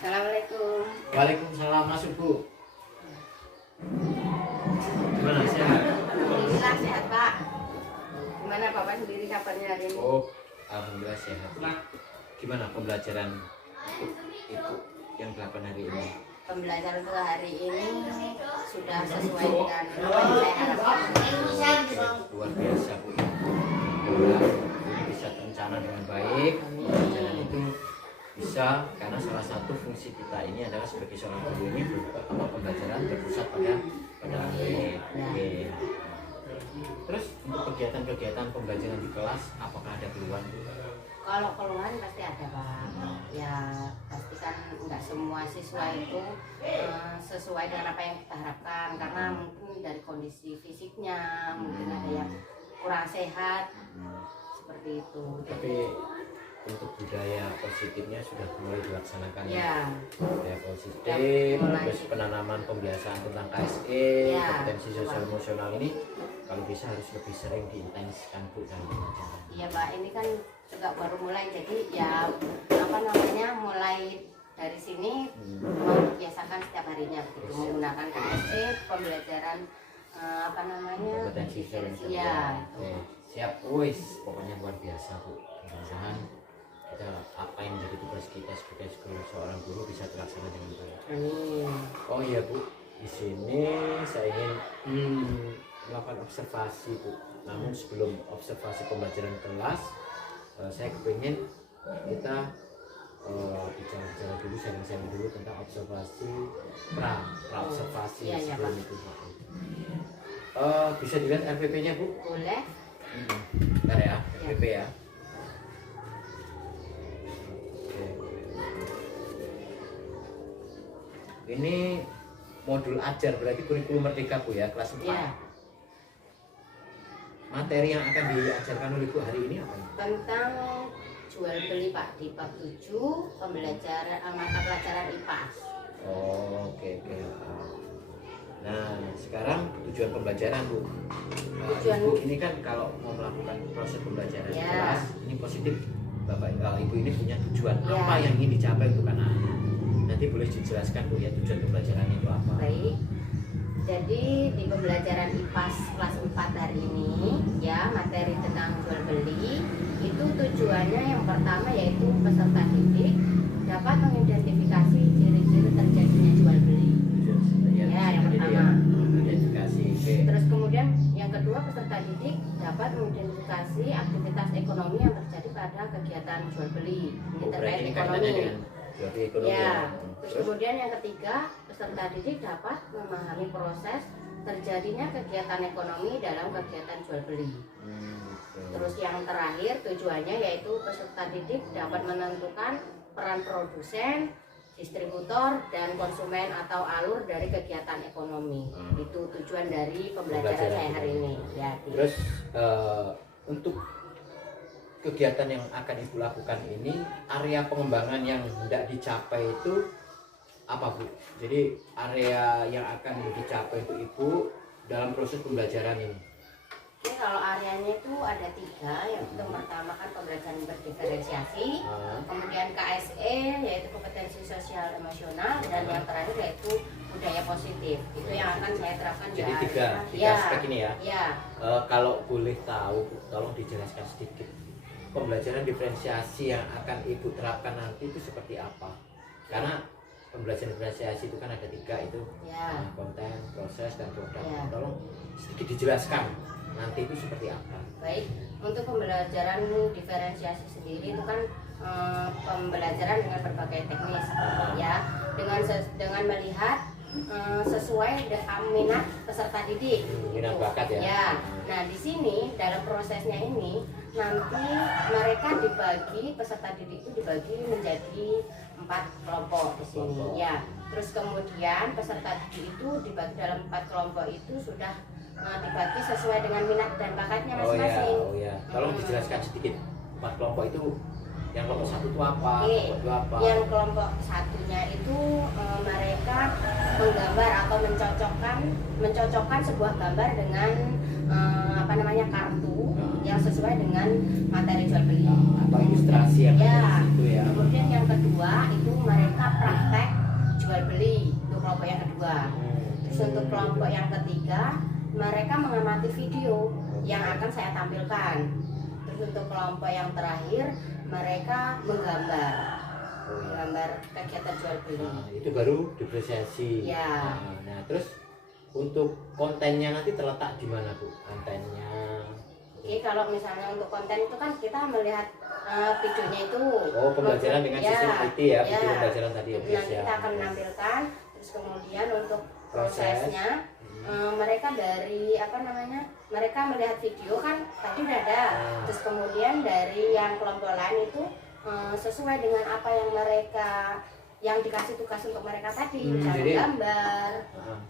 Assalamualaikum. Waalaikumsalam, masuk Bu. Gimana, sehat? Alhamdulillah sehat Pak. Gimana Bapak sendiri kabarnya hari ini? Oh, alhamdulillah sehat. Gimana pembelajaran itu yang 8 hari ini? Pembelajaran untuk hari ini sudah sesuai dengan apa yang saya harapkan. Luar biasa Bu. Semoga ini bisa terencana dengan baik. Pembelajaran itu bisa, karena salah satu fungsi kita ini adalah sebagai seorang guru ini pembelajaran berpusat pada murid. Oke. Terus untuk kegiatan-kegiatan pembelajaran di kelas, apakah ada keluhan Bu? Kalau keluhan pasti ada Pak. Ya pasti kan nggak semua siswa itu sesuai dengan apa yang kita harapkan, karena mungkin dari kondisi fisiknya mungkin ada yang kurang sehat seperti itu. Tapi untuk budaya positifnya sudah mulai dilaksanakan Ya. Budaya positif, mulai. terus penanaman pembiasaan tentang KSE, Ya. kompetensi sosial emosional ini kalau bisa harus lebih sering diintensifkan Bu dalam pembelajaran. Iya Pak, ini kan juga baru mulai, jadi ya apa namanya, mulai dari sini mau biasakan setiap harinya begitu, menggunakan KSE, pembelajaran apa namanya, Kompetensi sosial emosional. ya. Oke, siap, wis, pokoknya luar biasa Bu. Mudah-mudahan kita apa yang menjadi tugas kita sebagai seorang guru bisa terlaksana dengan baik. Oh iya Bu, di sini saya ingin melakukan observasi Bu. Namun sebelum observasi pembelajaran kelas, saya kepingin kita bicara dulu, sharing dulu tentang observasi pra observasi Iya, iya, sebelum Pak. itu. Bisa dilihat RPP-nya Bu? Boleh. Bentar ya, RPP ya. Ini modul ajar, berarti kurikulum merdeka Bu ya, kelas 4. Ya, Materi yang akan diajarkan oleh Bu hari ini apa? tentang jual beli Pak, di bab 7 pembelajaran mata pelajaran IPAS. Oh, oke. Nah, sekarang tujuan pembelajaran Bu. Tujuan Ibu ini kan kalau mau melakukan proses pembelajaran di Ya. kelas, ini positif. Bapak Ibu ini punya tujuan Ya. apa yang ingin dicapai untuk anak-anak. Nanti boleh dijelaskan Bu ya, tujuan pembelajarannya itu apa? Baik. Jadi di pembelajaran IPAS kelas 4 hari ini ya, materi tentang jual beli itu tujuannya yang pertama yaitu peserta didik dapat mengidentifikasi ciri-ciri terjadinya jual beli. Ya, yang pertama. Identifikasi. Oke. Terus kemudian yang kedua, peserta didik dapat mengidentifikasi aktivitas ekonomi yang terjadi pada kegiatan jual beli. Ini Oh, berarti terkait ini ekonomi. kaitannya dengan jual beli ekonomi. Ya. Terus kemudian yang ketiga, peserta didik dapat memahami proses terjadinya kegiatan ekonomi dalam kegiatan jual beli. Oke. Terus yang terakhir tujuannya yaitu peserta didik dapat menentukan peran produsen, distributor, dan konsumen atau alur dari kegiatan ekonomi. Itu tujuan dari pembelajaran saya hari ini. Ya, Terus untuk kegiatan yang akan Ibu lakukan ini, area pengembangan yang hendak dicapai itu apa Bu? Jadi area yang akan dicapai untuk Ibu dalam proses pembelajaran ini. Ini kalau areanya itu ada 3, yang pertama kan pembelajaran berdiferensiasi, kemudian KSE yaitu kompetensi sosial emosional, dan yang terakhir yaitu budaya positif. Itu yang akan saya terapkan di Jadi area. tiga Ya, aspek ini ya. ya. Kalau boleh tahu Bu, tolong dijelaskan sedikit. Pembelajaran diferensiasi yang akan Ibu terapkan nanti itu seperti apa? Karena pembelajaran diferensiasi itu kan ada 3 itu, Ya. konten, proses, dan produk. Ya. Tolong sedikit dijelaskan nanti itu seperti apa. Baik, untuk pembelajaran diferensiasi sendiri itu kan pembelajaran dengan berbagai teknis, ya, dengan melihat sesuai dengan minat peserta didik. Minat bakat ya. Ya, nah di sini dalam prosesnya ini nanti mereka dibagi, peserta didik itu dibagi menjadi 4 kelompok di sini. Kelompok. Ya, terus kemudian peserta didik itu dibagi dalam 4 kelompok itu sudah dibagi sesuai dengan minat dan bakatnya masing-masing. Oh ya. Tolong dijelaskan sedikit. 4 kelompok itu, yang kelompok 1 itu apa? Oke. Kelompok 2 apa? Yang kelompok satunya itu mereka menggambar atau mencocokkan sebuah gambar dengan apa namanya kartu yang sesuai dengan materi jual beli atau ilustrasi yang ya. ada di situ ya. Kemudian yang kedua itu mereka praktek jual beli untuk kelompok yang kedua. Terus untuk kelompok yang ketiga mereka mengamati video yang akan saya tampilkan. Terus untuk kelompok yang terakhir mereka menggambar kegiatan jual beli. Nah, itu baru diferensiasi. Ya. Nah, terus untuk kontennya nanti terletak di mana Bu? Kontennya. Oke, kalau misalnya untuk konten itu kan kita melihat videonya itu. Oh, pembelajaran dengan sistem IT ya, video pembelajaran tadi. Nanti kita akan menampilkan. Terus kemudian untuk prosesnya mereka dari apa namanya? Mereka melihat video kan tadi udah ada. Terus kemudian dari yang kelompok lain itu sesuai dengan apa yang mereka yang dikasih tugas untuk mereka tadi, misalnya jadi, gambar.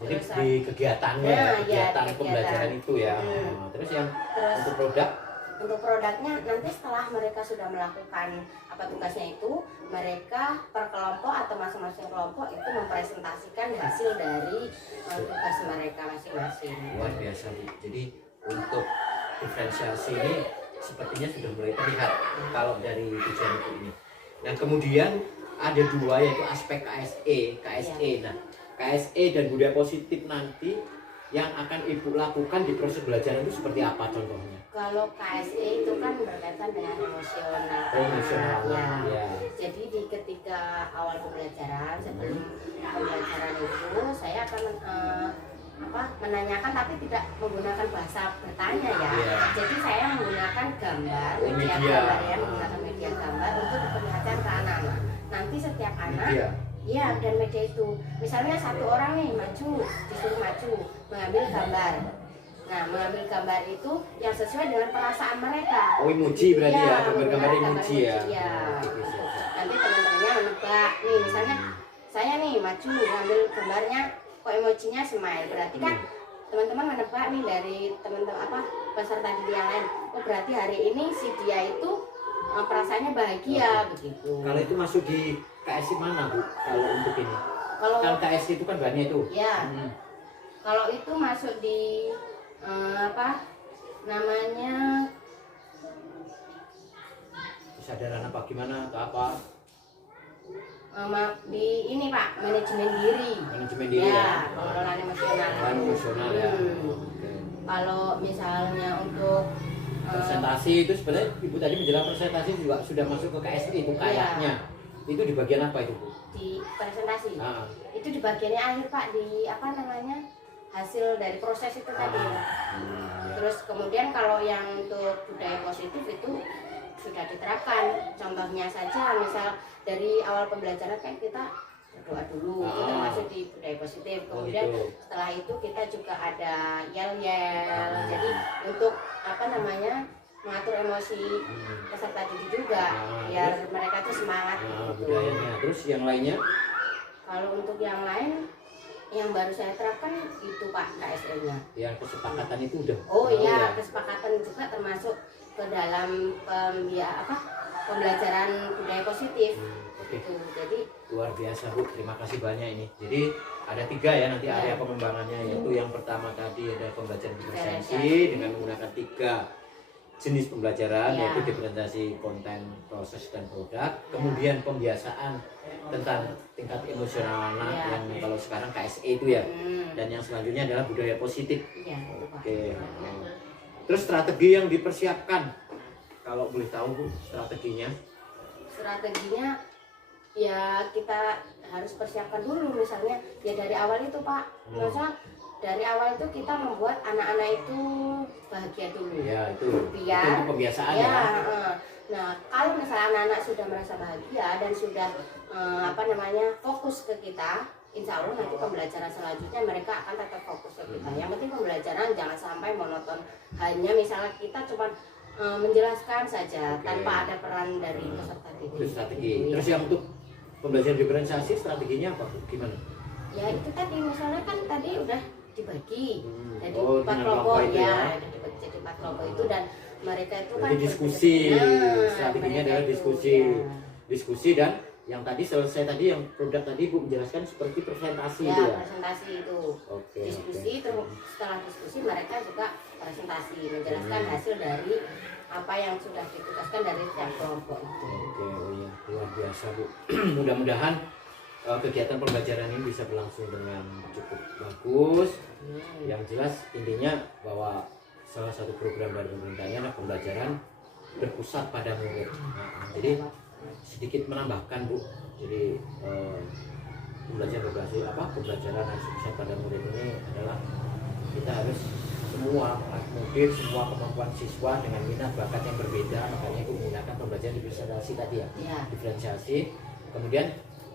Jadi di kegiatannya, kegiatan pembelajaran itu ya. Terus yang untuk produk? Untuk produknya nanti setelah mereka sudah melakukan apa tugasnya itu, mereka per kelompok atau masing-masing kelompok itu mempresentasikan hasil dari tugas mereka masing-masing. Luar biasa Bu. Jadi untuk diferensiasi ini sepertinya sudah mulai terlihat kalau dari tujuan itu ini. Nah kemudian ada dua yaitu aspek KSE. Nah KSE dan budaya positif nanti yang akan Ibu lakukan di proses belajar itu seperti apa contohnya? Kalau KSE itu kan berkaitan dengan emosional. Ya. Jadi di ketika awal pembelajaran sebelum pembelajaran itu saya akan menanyakan tapi tidak menggunakan bahasa bertanya ya. Jadi saya menggunakan gambar, menggunakan media gambar untuk diperlihatkan ke anak-anak. Nanti setiap anak ya dan media itu misalnya satu orang nih disuruh maju mengambil gambar. Nah mengambil gambar itu yang sesuai dengan perasaan mereka. Oh emoji berarti ya, gambar-gambar emoji ya. Nanti teman-temannya menebak nih misalnya saya nih maju mengambil gambarnya kok emojinya smile, berarti kan teman-teman menebak nih dari teman-teman peserta didik yang lain. Oh berarti hari ini si dia itu perasaannya bahagia begitu. Kalau itu masuk di KSI mana Bu? Kalau untuk ini? Kalau KSI itu kan bahannya itu. Ya. Kalau itu masuk di apa namanya? Kesadaran apa gimana atau apa? Di ini Pak, manajemen diri. Manajemen diri ya. Pengelolaan emosional. Emosional ya. Kalau misalnya untuk presentasi itu sebenarnya Ibu tadi menjelaskan presentasi juga sudah masuk ke KSI itu kayaknya. Itu di bagian apa itu Bu? Di presentasi. Itu di bagiannya akhir Pak, di apa namanya? Hasil dari proses itu tadi. Terus kemudian kalau yang untuk budaya positif itu sudah diterapkan. Contohnya saja misal dari awal pembelajaran kan kita berdoa dulu, itu termasuk di budaya positif. Kemudian setelah itu kita juga ada yel-yel. Jadi untuk apa namanya? Mengatur emosi peserta didik juga biar mereka tuh semangat budayanya. Terus yang lainnya? Kalau untuk yang lain yang baru saya terapkan itu Pak KSE-nya. Yang kesepakatan itu udah. Oh iya, kesepakatan juga termasuk ke dalam pembelajaran budaya positif. Gitu. Jadi luar biasa Bu, terima kasih banyak ini. Jadi ada 3 ya nanti area pengembangannya, yaitu yang pertama tadi ada pembelajaran diferensiasi dengan menggunakan 3 jenis pembelajaran, yaitu diferensiasi konten, proses, dan produk. Kemudian pembiasaan tentang tingkat emosional anak yang kalau sekarang KSE itu ya. Dan yang selanjutnya adalah budaya positif. Oke. Terus strategi yang dipersiapkan, kalau boleh tahu Bu strateginya? Strateginya ya kita harus persiapkan dulu, misalnya ya dari awal itu Pak. Masa dari awal itu kita membuat anak-anak itu bahagia dulu. Ya itu. Biar itu pembiasaan ya. Nah kalau misalnya anak-anak sudah merasa bahagia dan sudah fokus ke kita, insya Allah nanti pembelajaran selanjutnya mereka akan tetap fokus ke kita. Yang penting pembelajaran jangan sampai monoton. Hanya misalnya kita cuma menjelaskan saja tanpa ada peran dari peserta didik. Itu strategi. Terus yang untuk pembelajaran diferensiasi strateginya apa? Gimana? Ya itu tadi misalnya kan tadi udah dibagi jadi 4 dengan kelompok ya. Udah dibagi jadi 4 kelompok itu dan mereka itu kan diskusi. Strateginya adalah diskusi dan yang tadi selesai tadi yang produk tadi Bu menjelaskan seperti presentasi itu ya. Presentasi itu. Diskusi terus setelah diskusi mereka juga presentasi menjelaskan hasil dari apa yang sudah ditugaskan dari tiap kelompok itu. Oke, oh iya, luar biasa Bu. Mudah-mudahan kegiatan pembelajaran ini bisa berlangsung dengan cukup bagus. Yang jelas intinya bahwa salah satu program dari pemerintahnya adalah pembelajaran berpusat pada murid. Jadi sedikit menambahkan Bu, jadi pembelajaran yang berpusat pada murid ini adalah kita harus semua murid, semua kemampuan siswa dengan minat bakat yang berbeda, makanya Ibu menggunakan pembelajaran diferensiasi tadi ya, diferensiasi. Kemudian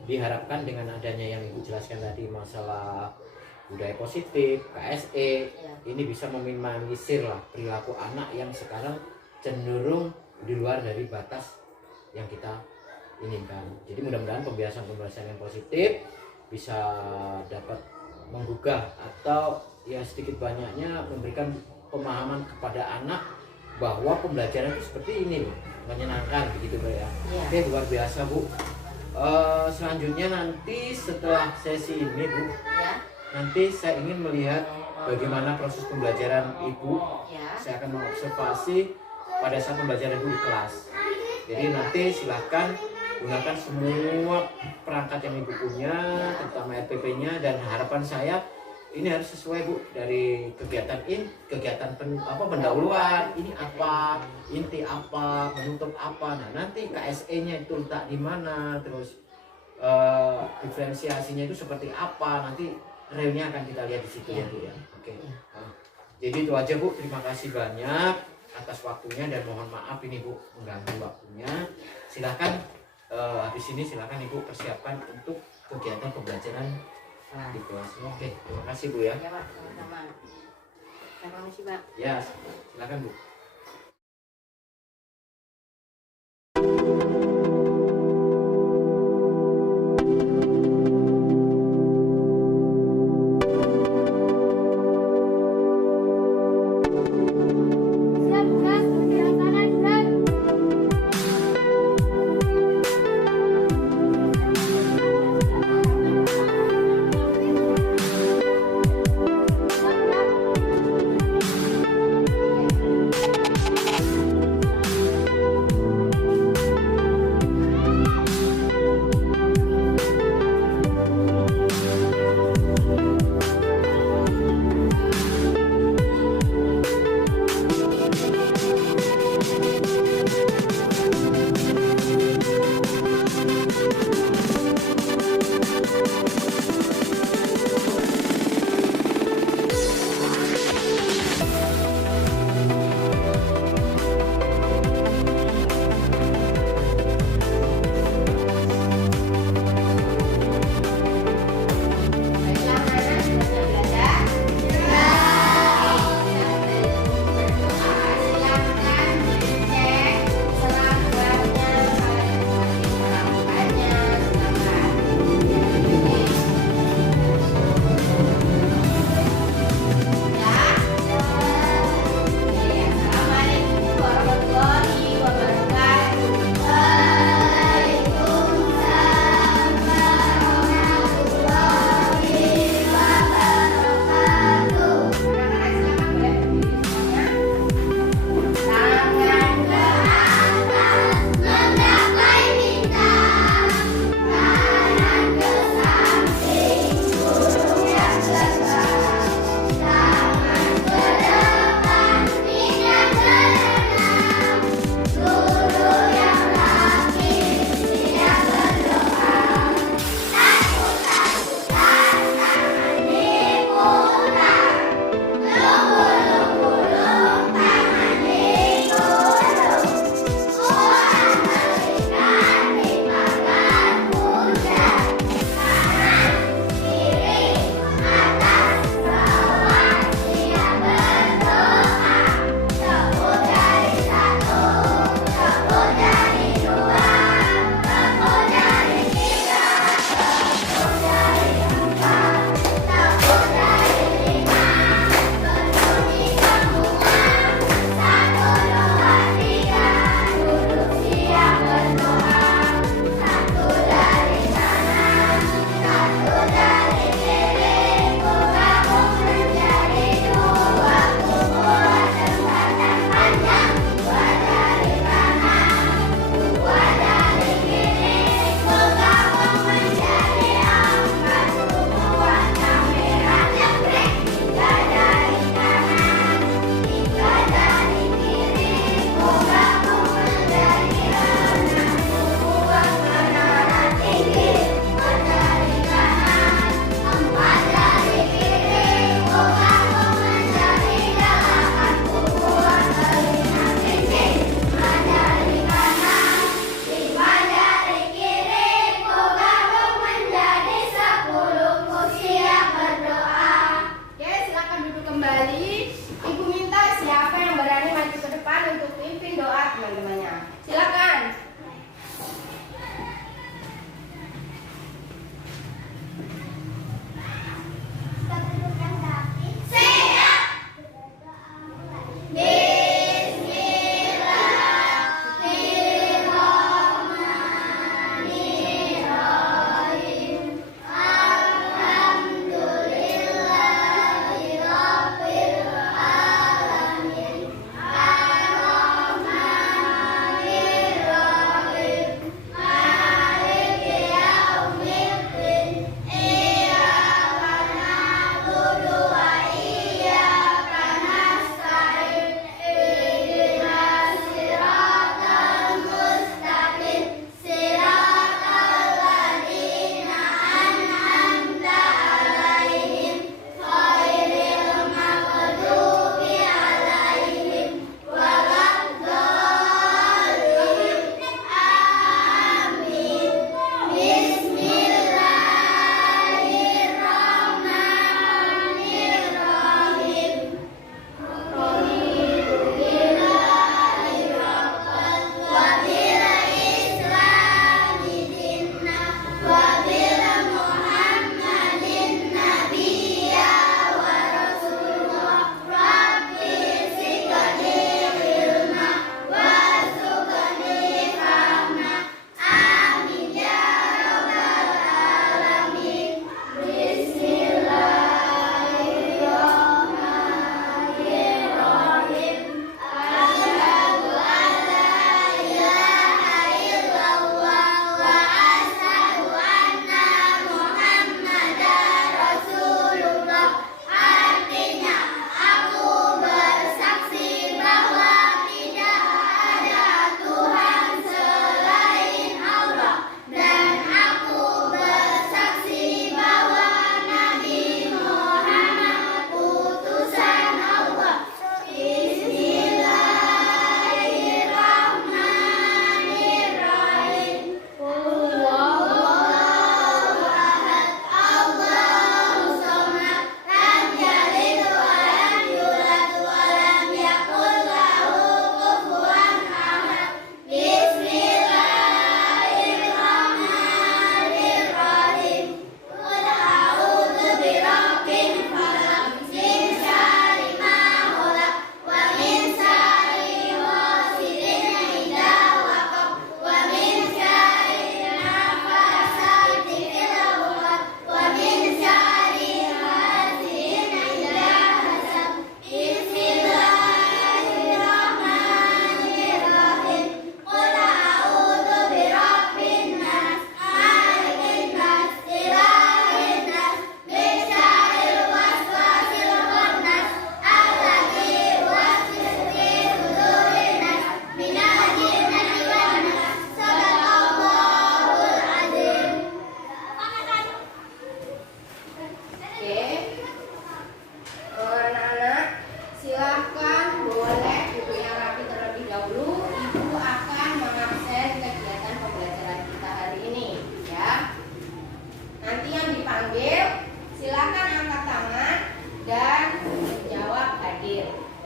diharapkan dengan adanya yang Ibu jelaskan tadi masalah budaya positif, KSE, ini bisa meminimalisir lah perilaku anak yang sekarang cenderung di luar dari batas yang kita inginkan. Jadi mudah-mudahan pembiasan-pembiasan yang positif bisa dapat menggugah atau ya sedikit banyaknya memberikan pemahaman kepada anak bahwa pembelajaran itu seperti ini loh, menyenangkan begitu Bu ya. Oke, luar biasa Bu. Selanjutnya nanti setelah sesi ini Bu, nanti saya ingin melihat bagaimana proses pembelajaran Ibu. Saya akan mengobservasi pada saat pembelajaran Ibu di kelas. Jadi nanti silahkan gunakan semua perangkat yang Ibu punya, terutama RPP-nya, dan harapan saya ini harus sesuai Bu dari kegiatan pendahuluan, ini apa, inti apa, menutup apa. Nah nanti KSE-nya itu letak di mana, terus diferensiasinya itu seperti apa, nanti realnya akan kita lihat di situ ya Bu ya. Oke. Jadi itu aja Bu, terima kasih banyak atas waktunya dan mohon maaf ini Bu mengganggu waktunya. Silahkan habis ini silahkan Ibu persiapkan untuk kegiatan pembelajaran di kelas. Oke, terima kasih Bu ya. Ya Pak, sama-sama. Saya permisi Pak. Ya, silahkan Bu.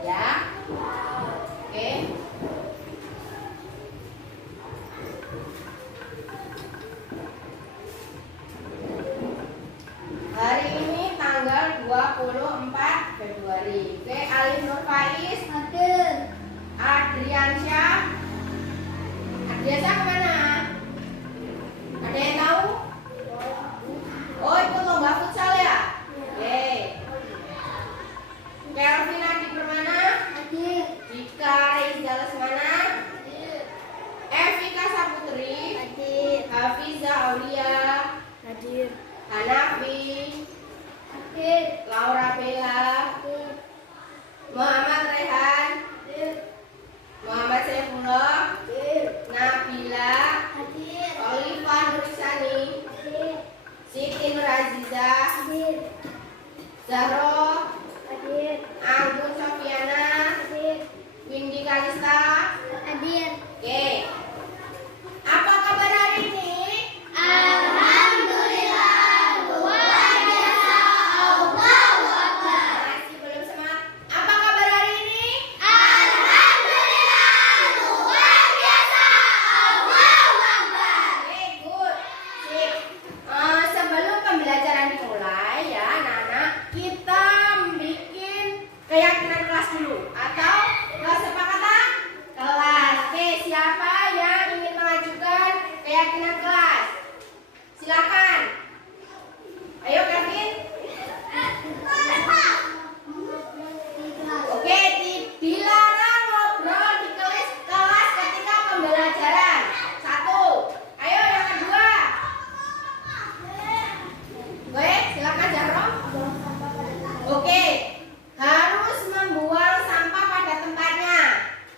ya. Oke. Hari ini tanggal 24 Februari. Oke, Alif Nur Faiz hadir. Adriansyah. Adriansyah kemana? Ada yang tahu? Oh, ikut lomba futsal ya? Oke. Kelvin Adi Permana? Hadir. Dika Reza Lesmana? Hadir. Evika Saputri? Hadir. Hafiza Aulia? Hadir. Hanafi? Hadir. Laura Bella? Hadir. Muhammad Rehan? Hadir. Muhammad Saifullah? Hadir. Nabila? Hadir. Oliva Nurisani? Hadir. Siti Nur Aziza? Hadir. Zahro? Hadir. Anggun Sofiana? Hadir. Windy Kalista? Hadir. Oke. Apa kabar hari ini? Alhamdulillah, luar biasa. Allahu Akbar. Masih belum semangat. Apa kabar hari ini? Alhamdulillah, luar biasa. Allahu Akbar. Oke, good. Sip. Sebelum pembelajaran dimulai ya anak-anak, kita bikin keyakinan kelas dulu atau kesepakatan kelas. Oke, siapa yang ingin mengajukan keyakinan kelas? Silakan. Ayo Kevin. Oke, dilarang ngobrol di kelas ketika pembelajaran. 1. Ayo yang kedua. Oke, silakan Jarro. Oke, harus membuang sampah pada tempatnya,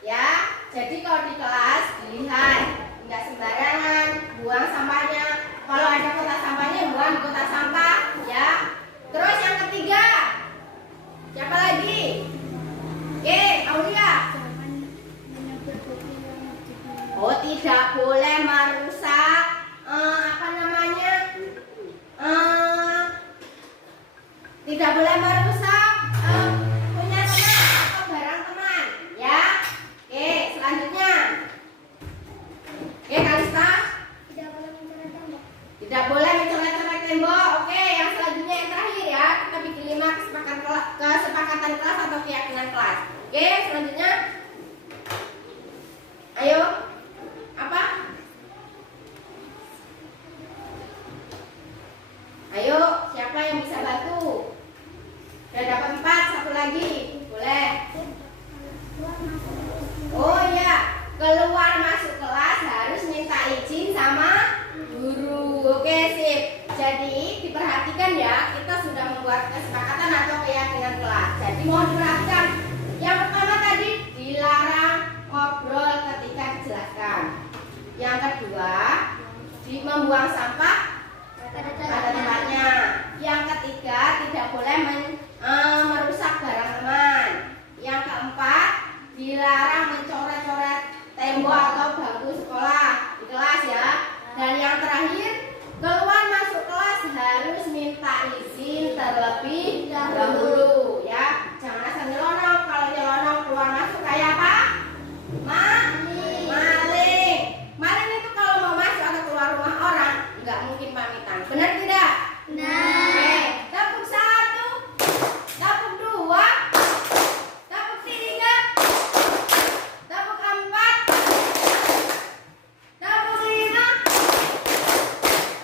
ya. Jadi kalau di kelas dilihat, nggak sembarangan buang sampahnya. Kalau ada kotak sampahnya, buang di kotak sampah, ya. Terus yang ketiga, siapa lagi? Oke, Aulia. Oh, tidak boleh merusak apa namanya? Tidak boleh merusak punya teman atau barang teman, ya. Oke, selanjutnya. Oke, Kalista. Tidak boleh mencoret-coret tembok. Oke, yang selanjutnya yang terakhir ya. Kita bikin 5 kesepakatan kelas atau keyakinan kelas. Oke, selanjutnya. Ayo. Apa? Ayo, siapa yang bisa bantu? Sudah dapat 4, satu lagi. Boleh. Oh iya, keluar masuk kelas harus minta izin sama guru. Oke, sip. Jadi diperhatikan ya, kita sudah membuat kesepakatan atau keyakinan kelas. Jadi mohon diperhatikan. Yang pertama tadi dilarang ngobrol ketika dijelaskan. Yang kedua, membuang sampah pada tempatnya. Yang ketiga, tidak boleh merusak barang teman. Yang keempat, dilarang mencoret-coret tembok atau bangku sekolah di kelas ya. Dan yang terakhir, keluar masuk kelas harus minta izin terlebih dahulu ya. Jangan asal nyelonong. Kalau nyelonong keluar masuk kayak apa? Maling. Maling itu kalau mau masuk atau keluar rumah orang nggak mungkin pamitan. Benar tidak? Benar. Oke, tepuk 1, tepuk 2, tepuk 3, tepuk 4, tepuk 5,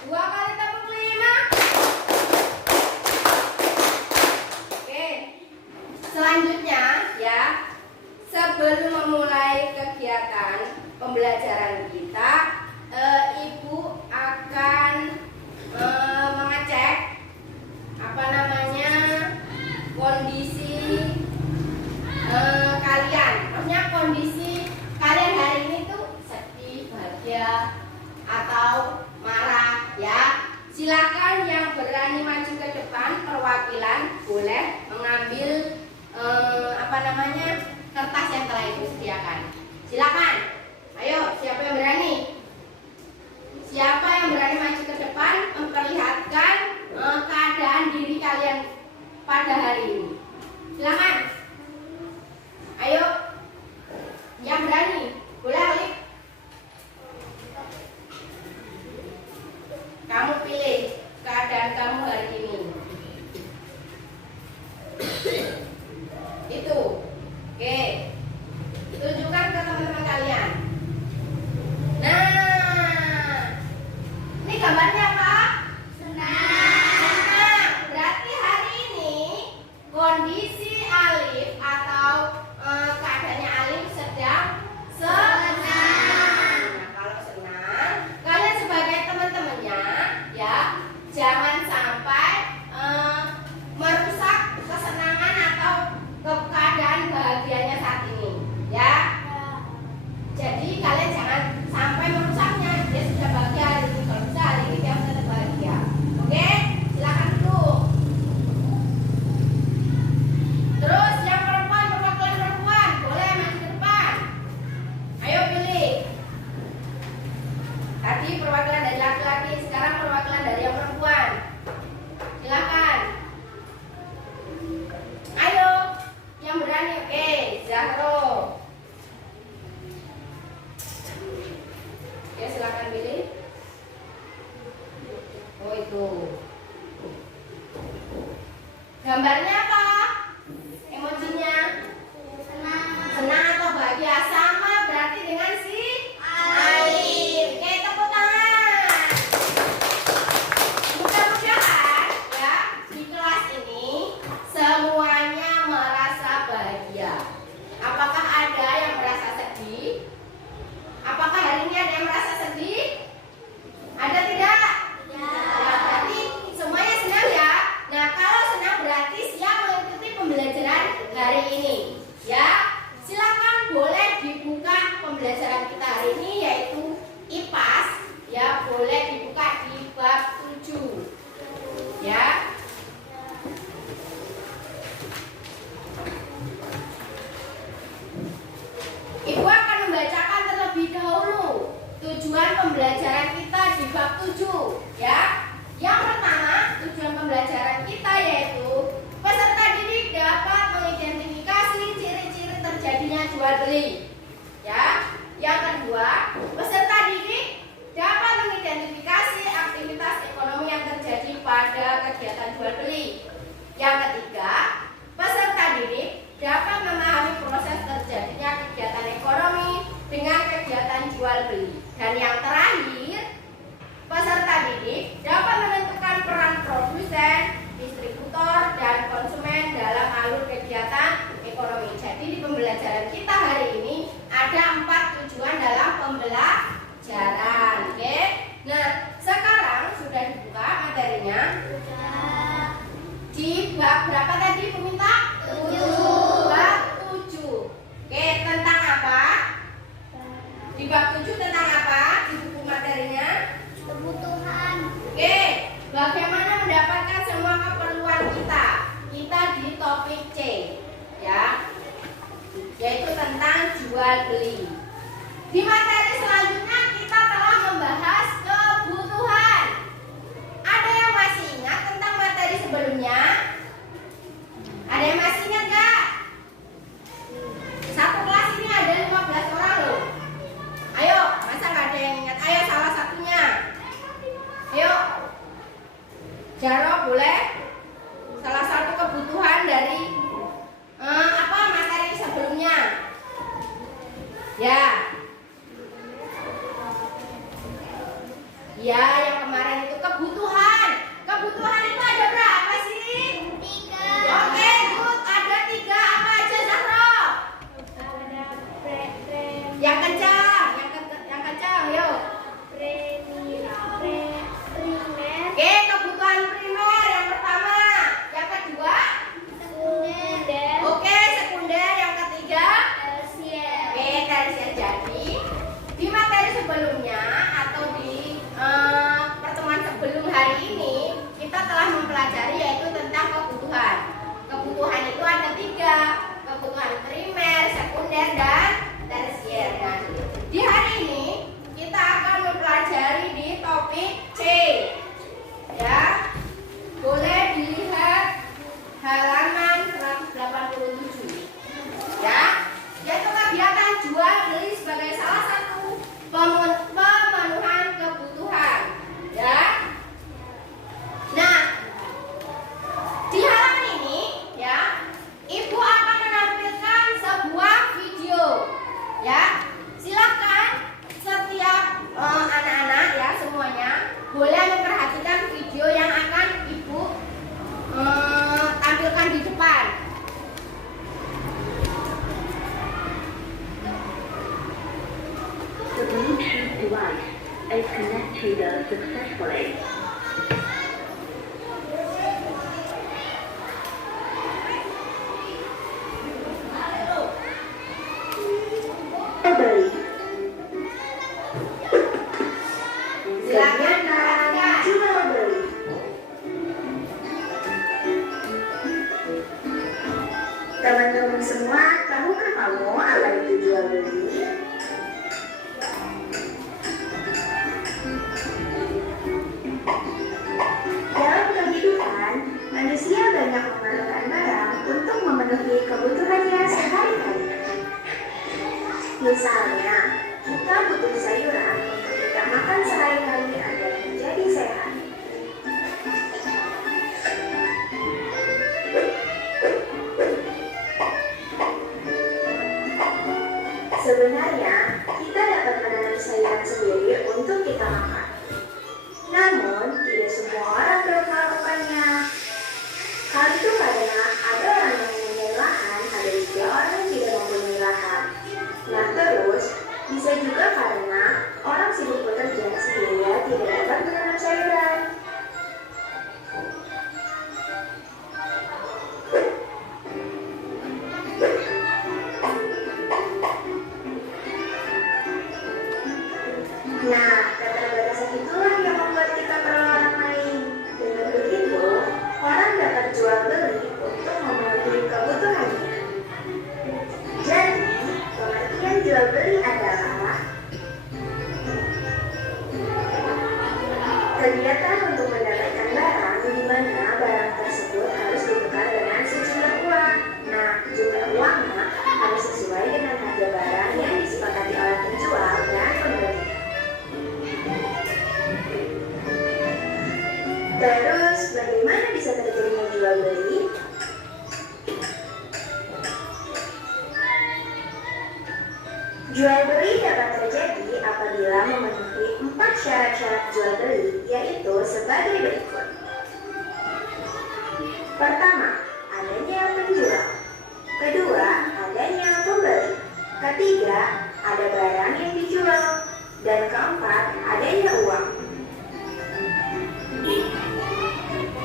2 kali tepuk 5. Oke, selanjutnya ya, sebelum memulai kegiatan pembelajaran kita, Ibu akan mengecek apa namanya kondisi kalian. Maksudnya kondisi kalian hari ini tuh sedih, bahagia, atau marah ya. Silakan yang berani maju ke depan, perwakilan boleh mengambil apa namanya kertas yang telah Ibu sediakan. Silakan. Ayo, siapa yang berani? Siapa yang berani maju ke depan memperlihatkan keadaan diri kalian pada hari ini? Silakan. Zahro. Ya silakan pilih. Oh itu. Gambarnya apa? Emojinya? Senang atau bahagia? Sama berarti dengan si air. Oke, tepuk tangan. Mudah-mudahan ya di kelas ini semuanya merasa bahagia. Apakah ada yang merasa sedih? Apakah hari ini ada yang merasa sedih? Ada tidak? Ya, berarti semuanya senang ya. Nah, kalau senang berarti siap mengikuti pembelajaran hari ini. Ya, silakan boleh dibuka pembelajaran kita hari ini yaitu IPAS. Ya, boleh dibuka di bab 7. Ya. Ibu akan membacakan terlebih dahulu tujuan pembelajaran kita di bab 7, ya. Yang pertama, tujuan pembelajaran kita yaitu peserta didik dapat mengidentifikasi ciri-ciri terjadinya jual beli. Ya. Yang kedua, peserta didik dapat mengidentifikasi aktivitas ekonomi yang terjadi pada kegiatan jual beli. Yang ketiga, peserta didik dapat memahami proses terjadinya kegiatan ekonomi dengan kegiatan jual beli. Dan yang terakhir, peserta didik dapat menentukan peran produsen, distributor, dan konsumen dalam alur kegiatan ekonomi. Jadi di pembelajaran kita hari ini ada 4 tujuan dalam pembelajaran. Oke. Nah, sekarang sudah dibuka materinya. Di bab berapa tadi peminta? 7. Bab 7. Oke, tentang apa? Di bab 7 tentang apa? Di buku materinya? Kebutuhan. Oke, bagaimana mendapatkan semua keperluan kita? Kita di topik C, ya, yaitu tentang jual beli. Di materi selanjutnya kita telah membahas kebutuhan. Ada yang masih ingat tentang materi sebelumnya? Ada yang masih ingat gak? Satu kelas ini ada 15 orang loh. Ayo, masa gak ada yang ingat? Ayo salah satunya. Ayo. Jaro boleh? Salah satu kebutuhan dari apa materi sebelumnya? Ya. Ya, yang kemarin itu kebutuhan. Kebutuhan itu ada berapa sih? 3. Oke, good. Ada 3 apa aja, Zahro? Yang kencang, yang kencang, yuk. Primer. Oke, kebutuhan primer yang pertama. Yang kedua? Sekunder. Oke, sekunder. Yang ketiga? Tersier. Oke, tersier. Jadi di materi sebelumnya atau di pertemuan sebelum hari ini kita telah mempelajari yaitu tentang kebutuhan. Kebutuhan itu ada 3, kebutuhan primer, sekunder, dan tersier. Nah, di hari ini kita akan mempelajari di topik C. Ya, boleh dilihat halaman 187. Ya, yaitu kegiatan jual beli sebagai salah satu pemenuhan kebutuhan. Ya. Nah, di halaman ini ya, Ibu akan menampilkan sebuah video. Ya, silakan setiap anak-anak ya semuanya boleh memperhatikan video yang akan Ibu tampilkan di depan. The Bluetooth device is connected successfully. Beli. Silakan perhatikan. Jual beli. Teman-teman semua, tahukah kamu apa itu jual beli? Misalnya, kita butuh sayuran untuk kita makan sehari-hari agar menjadi sehat. Sebenarnya, kita dapat menanam sayuran sendiri untuk kita makan. Namun, tidak semua orang dapat melakukannya. Hal itu karena ada orang yang mempunyai lahan, ada juga orang yang tidak mempunyai lahan. Nah terus, bisa juga karena orang sibuk bekerja sehingga tidak dapat menanam sayuran. Nah, keterbatasan itulah yang membuat kita perlu orang lain. Dengan begitu, orang dapat jual beli untuk memenuhi kebutuhannya. Jadi, pengertian jual beli adalah kegiatan untuk mendapatkan barang di mana barang tersebut harus ditukar dengan sejumlah uang. Nah, jumlah uangnya harus sesuai dengan harga barang yang disepakati oleh penjual dan pembeli. Terus, bagaimana bisa terjadinya jual beli? Jual beli dapat terjadi apabila memenuhi 4 syarat-syarat jual beli, yaitu sebagai berikut. Pertama, adanya penjual. Kedua, adanya pembeli. Ketiga, ada barang yang dijual. Dan keempat, adanya uang.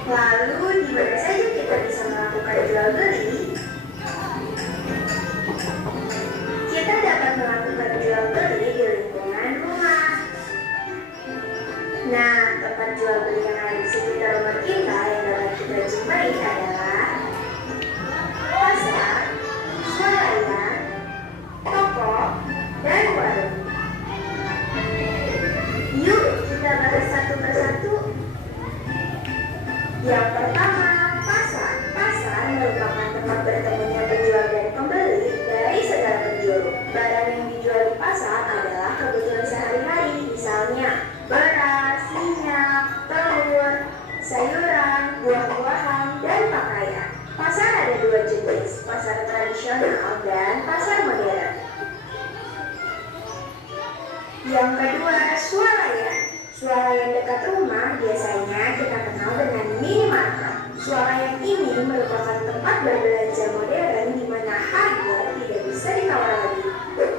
Lalu, di mana saja kita bisa melakukan jual beli? Kita dapat melakukan jual beli di lingkungan rumah. Nah, tempat jual beli yang ada di sekitar rumah kita yang dapat kita jumpai adalah pasar, swalayan, toko, dan warung. Yuk, kita bahas satu persatu. Yang pertama, pasar. Pasar merupakan tempat bertemunya penjual dan pembeli dari segala penjuru. Barang yang dijual di pasar adalah kebutuhan sehari-hari, misalnya beras, minyak, telur, sayuran, buah-buahan, dan pakaian. Pasar ada 2 jenis, pasar tradisional dan pasar modern. Yang kedua, swalayan. Swalayan dekat rumah biasanya kita kenal dengan minimarket. Swalayan ini merupakan tempat berbelanja modern di mana harga tidak bisa ditawar lagi.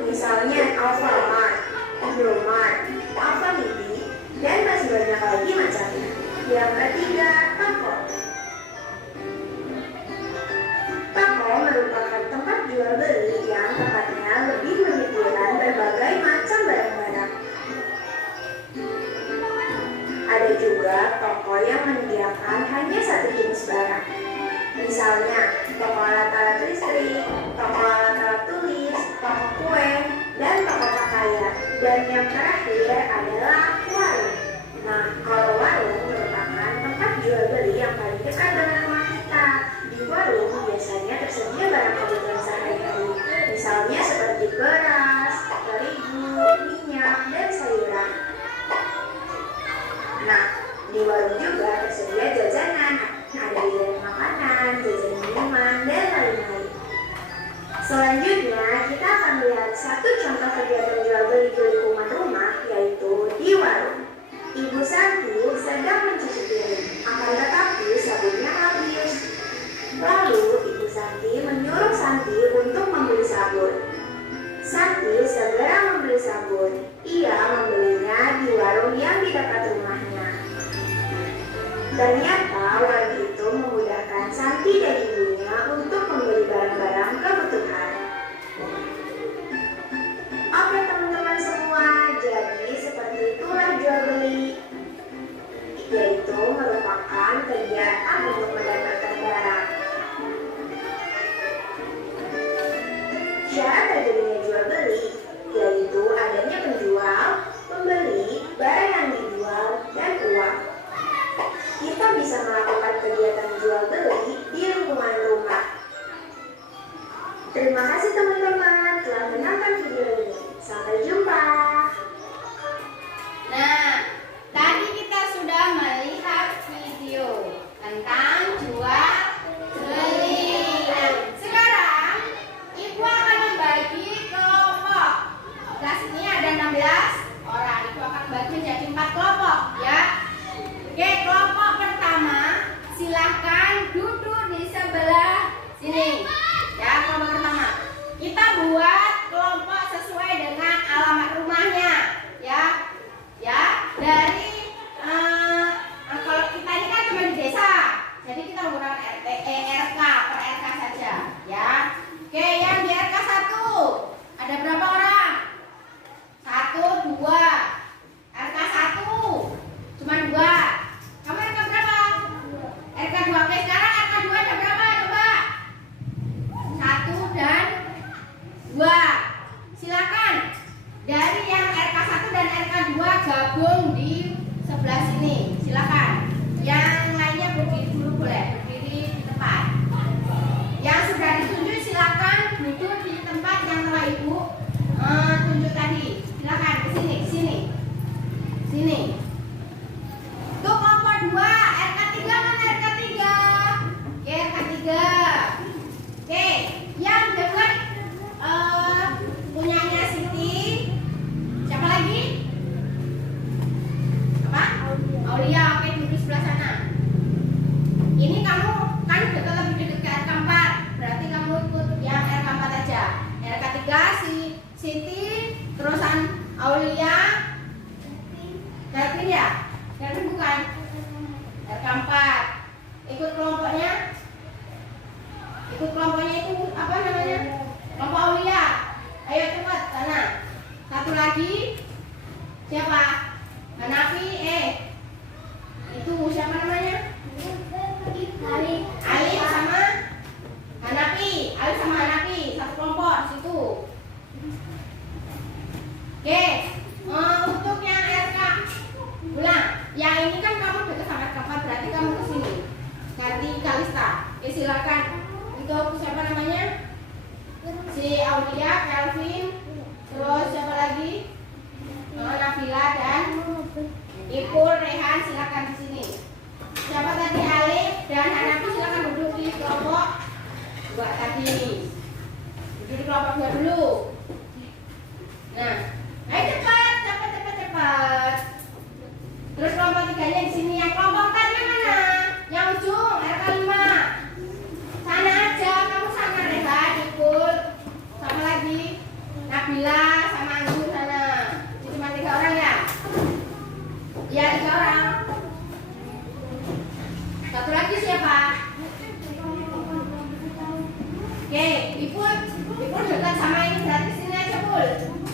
Misalnya Alfamart, Indomart, Alfamidi, dan masih banyak lagi macamnya. Yang ketiga, toko. Toko merupakan tempat jual beli yang tempatnya lebih menyediakan berbagai macam barang-barang. Ada juga toko yang menyediakan hanya satu jenis barang. Misalnya, toko alat-alat listrik, toko alat-alat tulis, toko kue, dan toko pakaian. Dan yang terakhir adalah warung. Nah, kalau warung merupakan tempat jual beli yang paling dekat dengan rumah kita. Di warung biasanya tersedia barang kebutuhan sehari-hari. Misalnya seperti beras, terigu, minyak, dan sayuran. Nah, di warung juga tersedia jajanan, ada jajanan makanan, jajanan minuman, dan lain-lain. Selanjutnya, kita akan melihat satu contoh kegiatan jual beli di lingkungan rumah, yaitu di warung. Ibu Santi sedang mencuci piring, akan tetapi sabunnya habis. Lalu, Ibu Santi menyuruh Santi untuk membeli sabun. Santi segera membeli sabun. Ia membelinya di warung yang di dekat rumahnya. Ternyata warung itu memudahkan Santi dan ibunya untuk membeli barang-barang kebutuhan. Oke teman-teman semua, jadi seperti itulah jual beli, yaitu merupakan kegiatan untuk mendapatkan barang. Syarat terjadinya jual beli yaitu adanya penjual, pembeli, barang yang dijual, dan uang. Kita bisa melakukan kegiatan jual beli di lingkungan rumah. Terima kasih teman-teman telah menonton video ini. 2. Silakan dari yang RK1 dan RK2 gabung di sebelah sini. Silakan. Yang lainnya berdiri dulu boleh, berdiri di tempat. Yang sudah ditunjuk silakan duduk di tempat yang telah Ibu tunjuk tadi. Silakan ke sini, ke sini. Sini. Untuk kelompok 2, RK3 mana RK3? Oke, RK3. Oke, yang dekat punyanya Siti. Siapa lagi? Apa? Aulia. Oke, duduk sebelah sana. Ini kamu kan dekat, lebih dekat ke RK4. Berarti kamu ikut yang RK4 aja. RK3 si Siti, terusan Aulia. Kevin ya? Kevin bukan? RK4. Ikut kelompoknya. Ikut kelompoknya itu apa namanya? Kelompok Aulia. Ayo cepat sana. Satu lagi. Siapa? Hanafi. Itu siapa namanya? Alif sama Hanafi. Alif sama Hanafi. Satu kelompok situ. Oke. Untuk yang RK ulang. Yang ini kan kamu dekat sama RK4, berarti kamu ke sini. Ganti Kalista. Oke, silakan. Untuk siapa namanya? Si Aulia, Kelvin, terus siapa lagi? Nabila dan Ipul, Rehan, silakan di sini. Siapa tadi? Alif dan Hanafi, silakan duduk di kelompok 2 tadi. Duduk di kelompok 2 dulu. Nah, ayo cepat. Terus kelompok 3-nya di sini. Yang kelompok 4-nya mana? Yang ujung, RK5. Sana aja, kamu sama Rehan, Ipul, sama lagi Nabila sama Anggur sana. Ini cuma 3 orang ya? Iya, 3 orang. Satu lagi siapa? Oke, Ipul dekat sama ini, berarti sini aja Pul.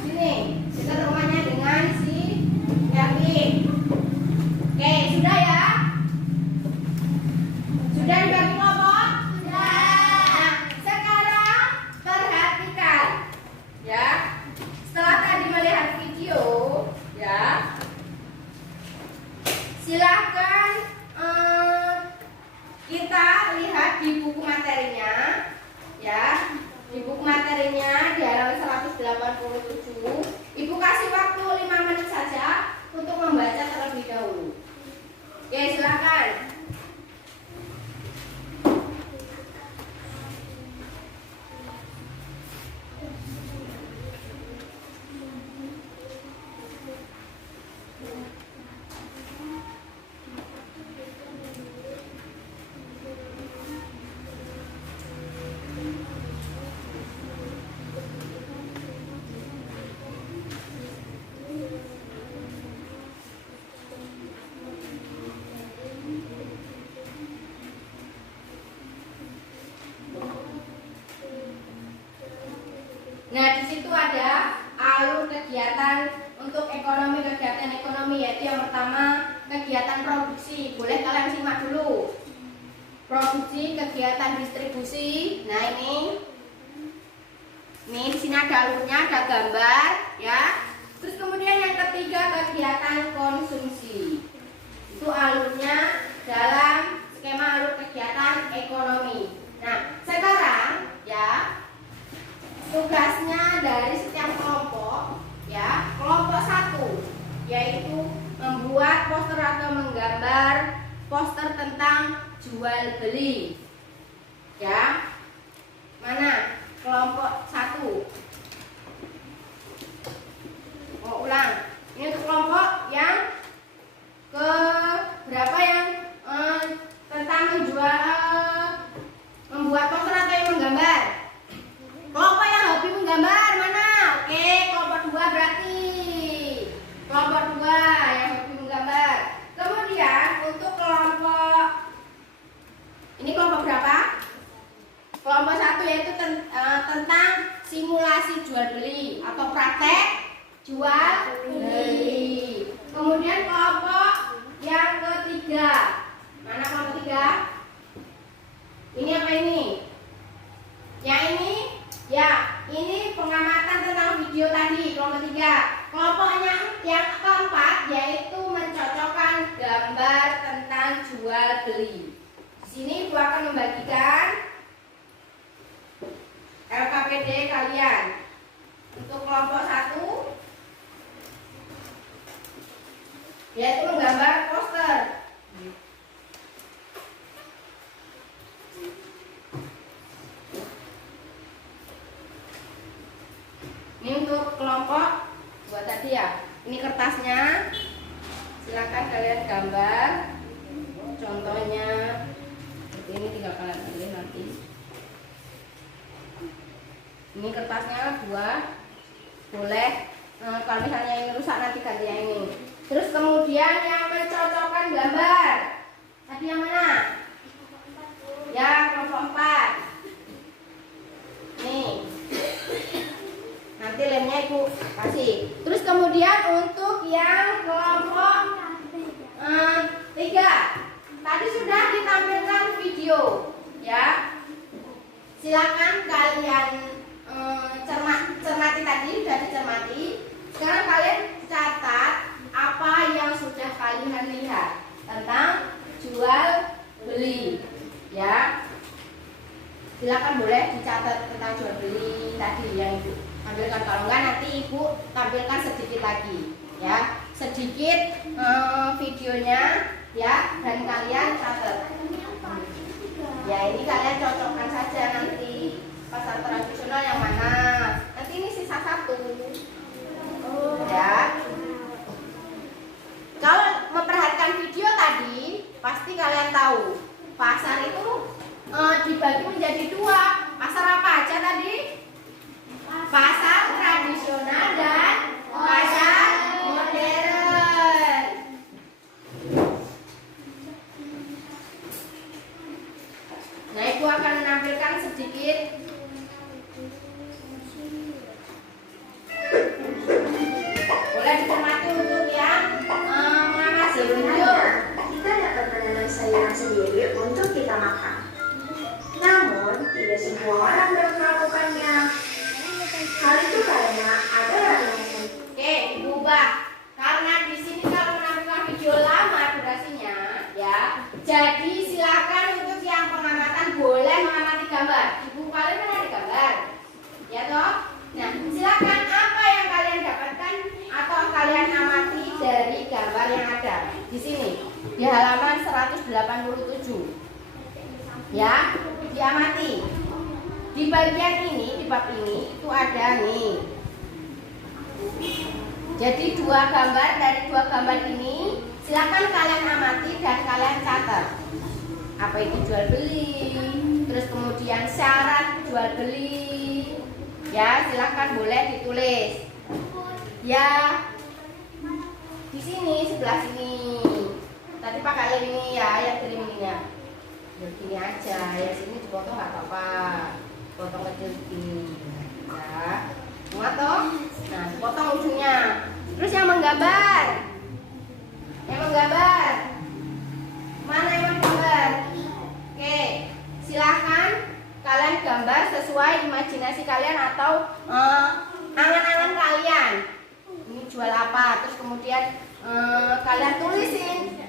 Sini, dekat rumahnya dengan si Kevin. Oke, sudah ya? Sudah dibagi kelompok? Nah, sekarang perhatikan ya. Setelah tadi melihat video ya, silahkan kita lihat di buku materinya ya. Di buku materinya di halaman 187, Ibu kasih waktu 5 menit saja untuk membaca terlebih dahulu. Oke, silakan. Nah, di situ ada alur kegiatan untuk kegiatan ekonomi, yaitu yang pertama kegiatan produksi. Boleh kalian simak dulu. Produksi, kegiatan distribusi. Nah, ini di sini ada alurnya, ada gambar, ya. Terus kemudian yang ketiga kegiatan konsumsi. Itu alurnya dalam skema alur kegiatan ekonomi. Nah, sekarang ya, tugasnya dari setiap kelompok ya, kelompok 1 yaitu membuat poster atau menggambar poster tentang jual beli ya. Mana kelompok 1? Oh, ulang. Ini untuk kelompok yang ke berapa yang tentang membuat poster atau yang menggambar? Kelompok yang hobi menggambar mana? Oke, kelompok 2 berarti. Kelompok 2 yang hobi menggambar. Kemudian untuk kelompok ini kelompok berapa? Kelompok 1 yaitu tentang simulasi jual beli atau praktek jual beli. Kemudian kelompok yang ketiga. Mana kelompok 3? Ini apa ini? Yang ini? Ya, ini pengamatan tentang video tadi kelompok 3. Kelompoknya yang keempat yaitu mencocokkan gambar tentang jual beli. Di sini Ibu akan membagikan LKPD kalian. Untuk kelompok 1 yaitu menggambar poster. Ini untuk kelompok buat tadi ya. Ini kertasnya. Silakan kalian gambar. Contohnya seperti ini, tinggal kalian pilih nanti. Ini kertasnya 2. Boleh kalau misalnya ini rusak nanti ganti yang ini. Terus kemudian yang mencocokkan gambar. Tadi yang mana? Ya, kelompok 4. Nih. Nanti lemnya Ibu kasih. Terus kemudian untuk yang kelompok 3. Tadi sudah ditampilkan video, ya. Silakan kalian cermati tadi, sudah dicermati. Sekarang kalian catat apa yang sudah kalian lihat tentang jual beli, ya. Silakan boleh dicatat tentang jual beli tadi yang Ibu tampilkan. Kalau enggak nanti Ibu tampilkan sedikit lagi, ya. Sedikit videonya, ya, dan kalian catat. Ya, ini kalian cocokkan saja nanti pasar tradisional yang mana. Nanti ini sisa 1. Ya. Kalau memperhatikan video tadi, pasti kalian tahu pasar itu dibagi menjadi 2. Pasar apa aja tadi? Pasar tradisional dan pasar modern. Nah, Ibu akan menampilkan sedikit. Boleh dicermati untuk yang mengamati video. Kita dapat menanam sayuran sendiri untuk kita makan. Namun, tidak semua orang dapat melakukannya. Hal itu karena ada orang yang Oke, diubah. Karena di sini kalau menampilkan video lama durasinya, ya. Jadi silakan untuk yang pengamatan boleh mengamati gambar. Ibu kalian kan ada gambar, ya toh? Nah, silakan apa yang kalian dapatkan atau kalian amati dari gambar yang ada di sini di halaman 187. Ya, diamati. Di bagian ini, di bab ini itu ada nih. Jadi 2 gambar, dari 2 gambar ini silakan kalian amati dan kalian catat. Apa itu jual beli? Terus kemudian syarat jual beli. Ya, silakan boleh ditulis. Ya, di sini sebelah sini. Tadi pakai lem ini ya, yang kirim ininya. Begini aja, ya sini dipotong nggak apa-apa. Potong kecil begini. Ya, muat toh? Nah, potong ujungnya. Terus yang menggambar. Yang menggambar. Mana yang menggambar? Oke, silahkan kalian gambar sesuai imajinasi kalian atau angan-angan kalian. Ini jual apa? Terus kemudian kalian tulisin.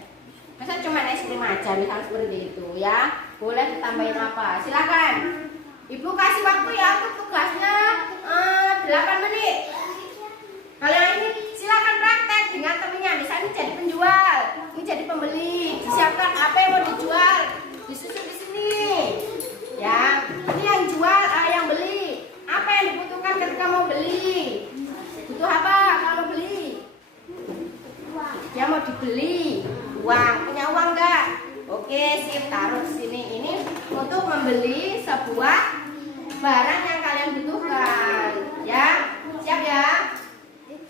Masa cuma es krim aja, misalnya seperti itu ya. Boleh ditambahin apa? Silakan. Ibu kasih waktu ya untuk tugasnya 8 menit. Kalian ini silakan praktek dengan temennya. Misalnya ini jadi penjual, ini jadi pembeli. Disiapkan apa yang mau dijual, disusun di sini. Ya, ini yang jual, yang beli. Apa yang dibutuhkan ketika mau beli? Butuh apa kalau beli? Dia mau dibeli uang, punya uang enggak? Oke, sip, taruh di sini. Ini untuk membeli sebuah barang yang kalian butuhkan. Ya, siap ya?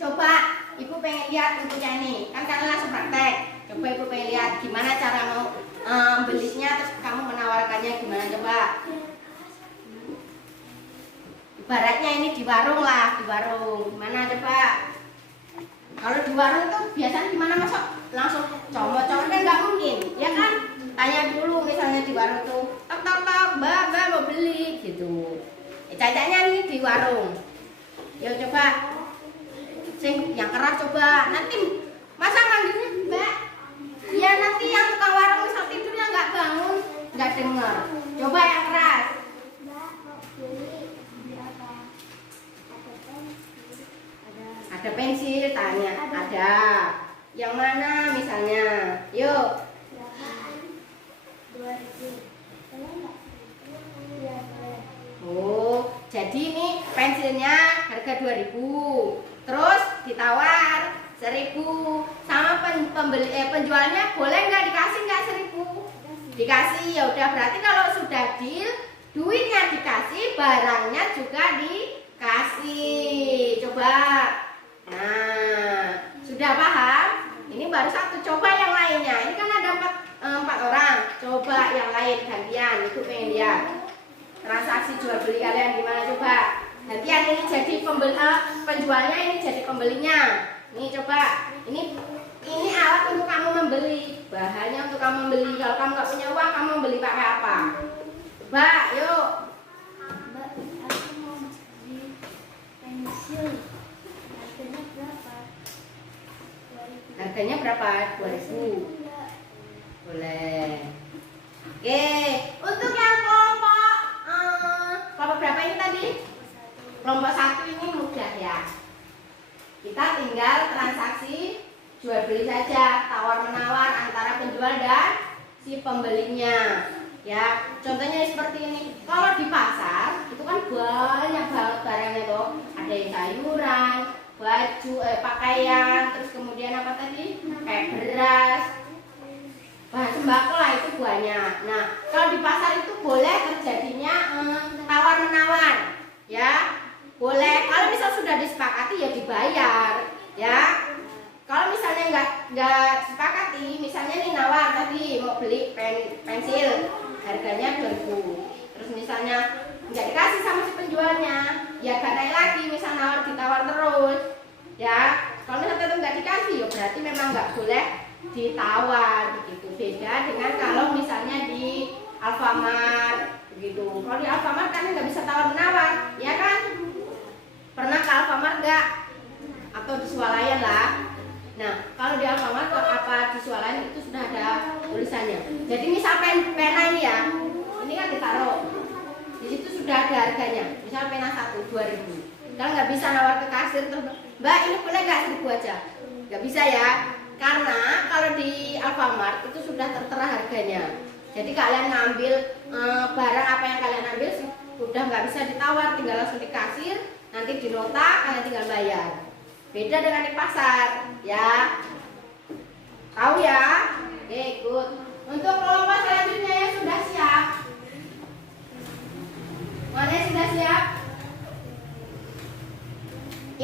Coba Ibu pengen lihat untuk yang ini. Kan kalian langsung praktek. Coba Ibu pengen lihat gimana cara mau belinya, terus kamu menawarkannya gimana, coba. Ibaratnya ini di warung lah, di warung. Gimana coba? Kalau di warung tuh biasanya gimana, masuk langsung comot-comot kan nggak mungkin, ya kan? Tanya dulu misalnya di warung tuh, tok tok tok, mbak mau beli gitu. dicacanya nih di warung. Yuk coba, sing yang keras coba. Nanti masa manggilnya Mbak? Ya nanti yang tukang warung misal tidurnya nggak bangun, nggak dengar. Coba yang keras. Ada pensil, tanya. Ada. Yang mana misalnya? Yuk. Oh, jadi ini pensilnya harga 2.000. Terus ditawar 1.000. Sama penjualnya boleh nggak dikasih nggak 1.000? Dikasih. Ya udah, berarti kalau sudah deal, duitnya dikasih, barangnya juga dikasih. Coba. Nah, sudah paham? Ini baru satu. Coba yang lainnya. Ini kan ada 4 orang. Coba yang lain gantian. Ibu pengen lihat transaksi jual beli kalian gimana, coba. Gantian, ini jadi penjualnya, ini jadi pembelinya. Nih coba. Ini alat untuk kamu membeli. Bahannya untuk kamu membeli. Kalau kamu nggak punya uang, kamu membeli pakai apa? Coba, yuk. Mbak, aku mau beli pensil. Harganya berapa? 2.000. Harganya berapa? 2.000. Boleh. Oke, untuk yang kelompok berapa ini tadi? Kelompok 1 ini mudah ya. Kita tinggal transaksi jual beli saja, tawar menawar antara penjual dan si pembelinya. Ya, contohnya seperti ini. Kalau di pasar itu kan banyak banget barangnya tuh. Ada yang sayuran, baju, pakaian, terus kemudian apa tadi? Kayak beras, bahan sembako lah, itu banyak. Nah, kalau di pasar itu boleh terjadinya tawar menawar, ya, boleh. Kalau misal sudah disepakati ya dibayar, ya. Kalau misalnya nggak disepakati, misalnya nih nawar tadi mau beli pensil, harganya 2.000. Terus misalnya nggak dikasih sama si penjualnya, ya gak naik lagi, misal nawar ditawar terus, ya. Kalau misalnya itu nggak dikasih, ya berarti memang nggak boleh ditawar begitu. Beda dengan kalau misalnya di Alfamart begitu. Kalau di Alfamart kan nggak bisa tawar menawar, ya kan? Pernah ke Alfamart nggak? Atau di Swalayan lah. Nah, kalau di Alfamart apa di Swalayan itu sudah ada tulisannya. Jadi misal pena ini ya, ini kan ditaruh. Di situ sudah ada harganya. Misal pena 1 2.000. Kalau nggak bisa nawar ke kasir terus, Mbak ini boleh nggak 1.000 aja? Nggak bisa ya. Karena kalau di Alfamart itu sudah tertera harganya. Jadi kalian ngambil barang apa yang kalian ambil sudah nggak bisa ditawar, tinggal langsung di kasir, nanti di nota kalian tinggal bayar. Beda dengan di pasar, ya. Tahu ya? Oke, good. Untuk kelompok selanjutnya yang sudah siap. Mana yang sudah siap?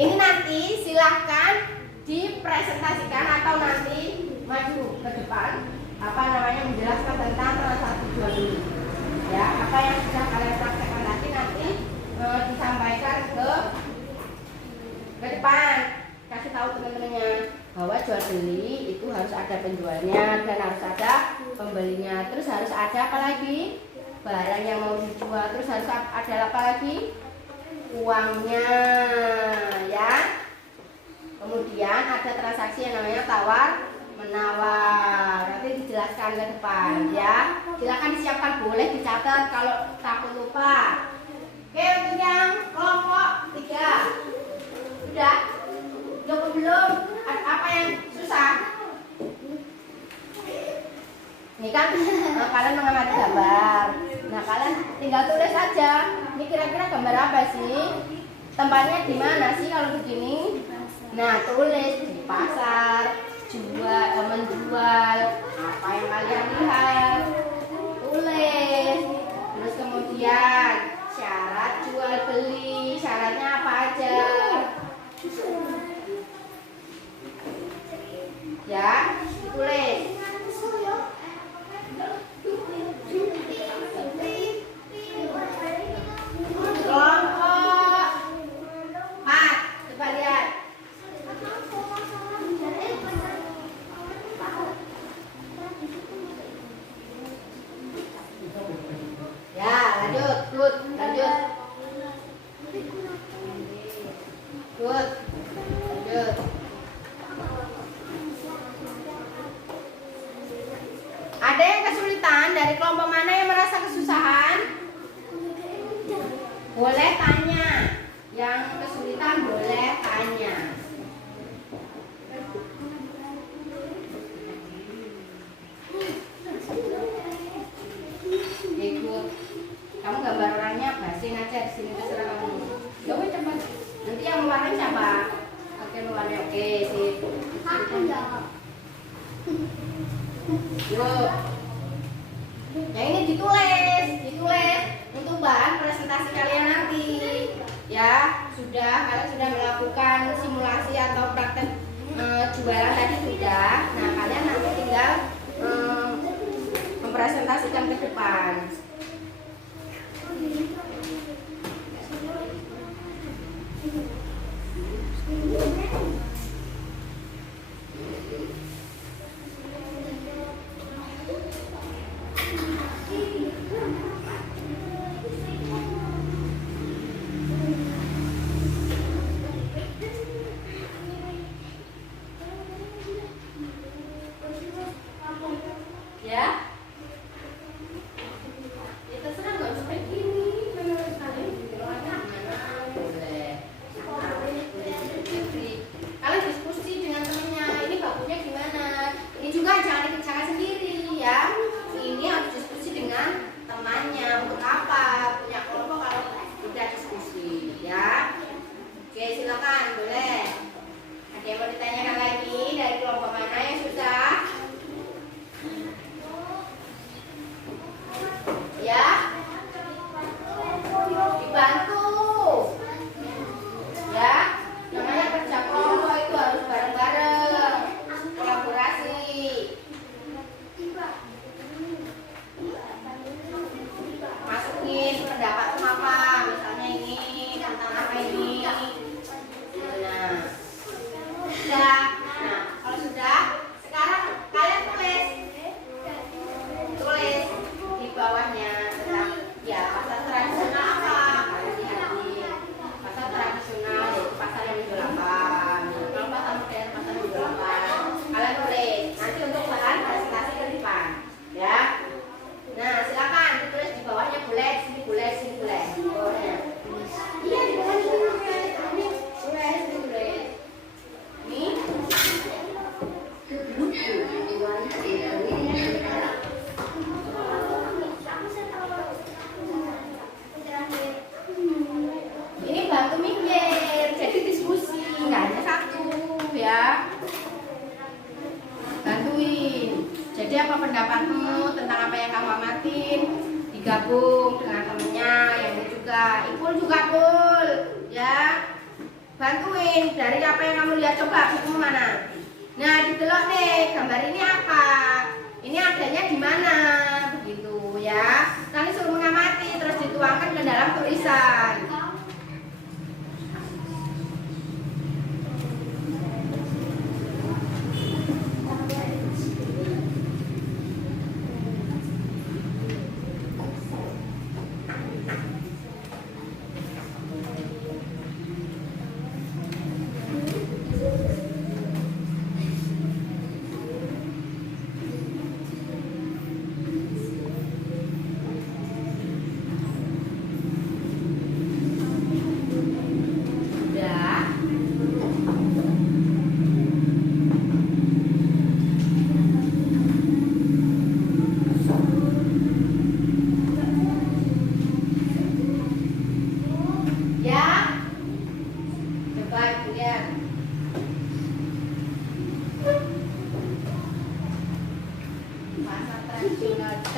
Ini nanti silahkan dipresentasikan atau nanti maju ke depan menjelaskan tentang transaksi jual beli. Ya, apa yang sudah kalian praktekkan nanti disampaikan ke depan. Kasih tahu teman-temannya bahwa jual beli itu harus ada penjualnya dan harus ada pembelinya. Terus harus ada apa lagi? Barang yang mau dijual. Terus harus ada apa lagi? Uangnya, ya. Kemudian ada transaksi yang namanya tawar menawar. Nanti dijelaskan ke depan, ya. Silakan disiapkan, boleh dicatat kalau takut lupa. Oke, untuk yang kelompok 3 sudah? Belum? Apa yang susah? Ini kan kalian mengamati gambar. Nah, kalian tinggal tulis aja. Ini kira-kira gambar apa sih? Tempatnya di mana sih kalau begini? Nah, tulis di pasar, menjual apa yang kalian lihat. Tulis. Terus kemudian syarat jual beli, syaratnya apa aja? Ya, ditulis. Kelompok 4, coba lihat. Ya, lanjut, lanjut. Good. Lanjut. Ada yang kesulitan dari kelompok mana yang merasa kesusahan? Boleh tanya. Yang kesulitan boleh tanya. Ikut. Kamu gambar orangnya bahasin aja di sini terserah kamu. Ya wes cepat. Nanti yang mewarnai siapa? Oke mewarnai. Oke sip. Aku enggak. Yuk. Yang ini ditulis untuk bahan presentasi kalian nanti. Ya, kalian sudah melakukan simulasi atau praktek jualan tadi sudah. Nah, kalian nanti tinggal mempresentasikan ke depan. Ya. Ya terserah nggak usah kayak gini. Menurut kalian gimana? Boleh. Kalian diskusi dengan temennya. Ini bakunya gimana? Ini juga jangan ikut cara sendiri ya. Ini harus diskusi dengan temannya. Untuk apa? Punya kelompok kalau udah diskusi ya. Oke silakan boleh. Ada yang mau ditanyakan lagi dari kelompok mana yang susah? Ya, dibantu. Ya, namanya kerja kelompok itu harus bareng-bareng, kolaborasi. Masukin pendapatmu apa, misalnya ini tentang apa ini. Nah, sudah. Nah, kalau sudah, sekarang kalian tulis di bawahnya tentang ya pasar tradisional apa. Kalian lihat pasar tradisional yaitu pasar yang menjual apa. Kalau pasar modern pasar yang menjual apa. Kalian tulis nanti untuk bahan presentasi ke depan ya. Nah silakan ditulis di bawahnya, boleh di sini boleh, di sini boleh. Bawahnya iya di bawah sini boleh, di sini boleh. Ini ini bantu mikir, jadi diskusi, nggak hanya satu ya. Bantuin. Jadi apa pendapatmu tentang apa yang kamu amatin? Digabung dengan temennya yang ini juga, Ipul juga Pul, ya. Bantuin dari apa yang kamu lihat, coba bukumu mana? Nah didelok deh, gambar ini apa? Ini adanya di mana? Begitu ya. Nanti suruh mengamati, terus dituangkan ke dalam tulisan.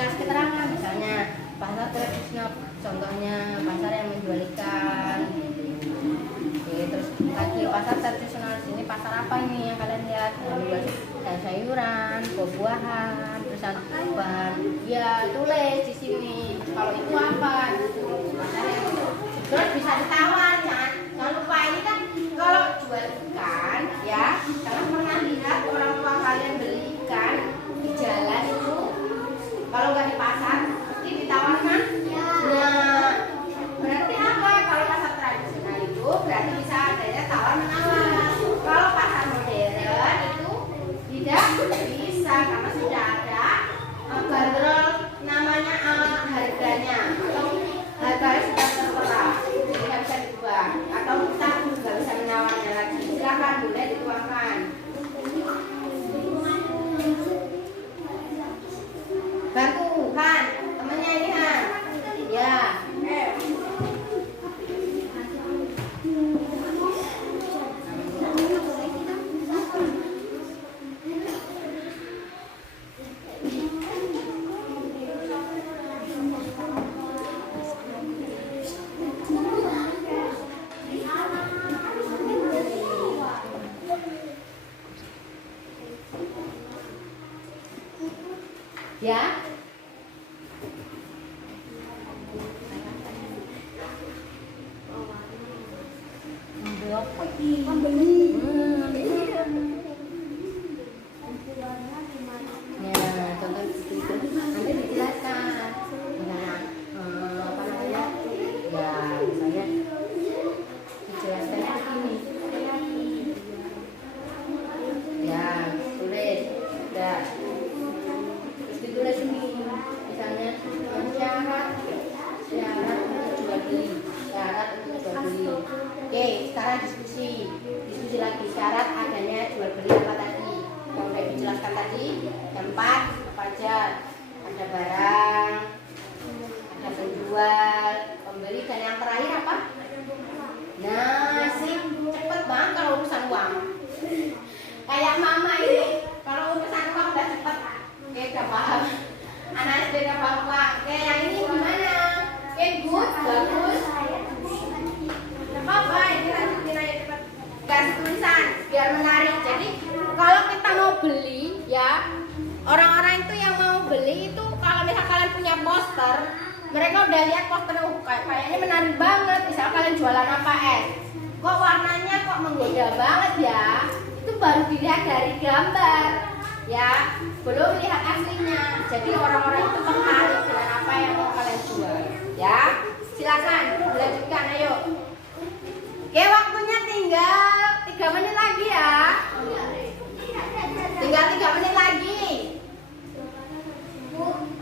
Kasih keterangan misalnya pasar tradisional, contohnya pasar yang menjual ikan. Oke, terus lagi pasar tradisional di sini pasar apa ini yang kalian lihat? Menjual sayuran, buah-buahan, terus bahan. Ya tulis di sini. Kalau itu apa? Terus bisa ditawar, jangan lupa ini kan kalau jual ikan ya, jangan pernah lihat orang tua kalian beli ikan di jalan itu. Kalau nggak di pasar, pasti ditawarkan. Nah, berarti apa? Kalau pasar tradisional itu berarti bisa adanya tawar Ya. Membeli. Ya, contoh seperti itu. Nanti dijelaskan. Nah, apa namanya? Ya, misalnya dijelaskan begini. Ya, tulis. Ya. Terus ditulis ini. Misalnya syarat untuk jual beli. Syarat untuk jual beli. Oke, sekarang diskusi lagi syarat adanya jual beli apa tadi yang udah dijelaskan tadi. Yang 4 apa aja? Ada barang, ada penjual, pembeli, dan yang terakhir apa? Nah, sih cepet banget kalau urusan uang. Kayak mama ini, kalau urusan uang udah cepet. Oke, udah paham. Anak SD udah paham uang. Oke, yang ini gimana? Oke, good, bagus. Apa ini lanjutin aja cepat. Kasih tulisan biar menarik. Jadi kalau kita mau beli ya, orang-orang itu yang mau beli itu kalau misal kalian punya poster, mereka udah lihat posternya kayaknya menarik banget. Misal kalian jualan apa kok warnanya kok menggoda banget ya, itu baru dilihat dari gambar ya, belum lihat aslinya. Jadi orang-orang itu tertarik dengan apa yang mau kalian jual ya. Silakan dilanjutkan, ayo. Oke, waktunya tinggal 3 menit lagi ya. Tinggal 3 menit lagi.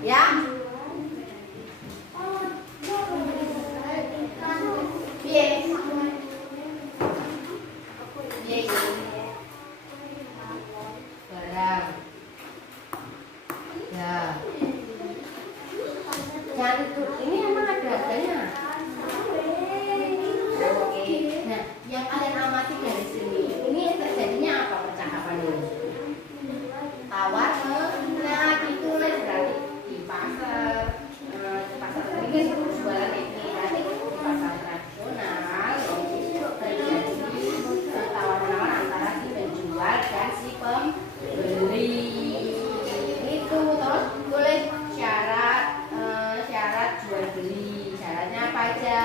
Ya. Piye? Piye ini? Barang. Ya. Jangan ini emang ada harganya. Oke. Nah, yang kalian amati dari sini, ini terjadinya apa percakapan ini? Tawar nah ditulis berarti di pasar ini kan jualan ini berarti di pasar tradisional itu terjadi tawar-menawar antara si penjual dan si pembeli. Itu terus tulis syarat jual beli, syaratnya apa aja?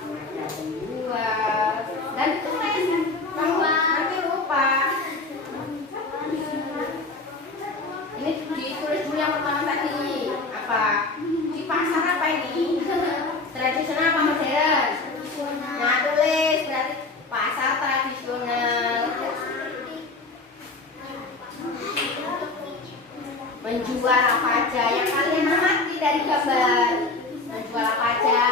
Ada penjual dan tulis, kamu nanti lupa. Ini ditulis dulu yang pertama tadi apa? Di pasar apa ini? Tradisional apa modern? Nah, tulis berarti pasar tradisional. Menjual apa aja yang kalian amati dari gambar? Menjual apa aja?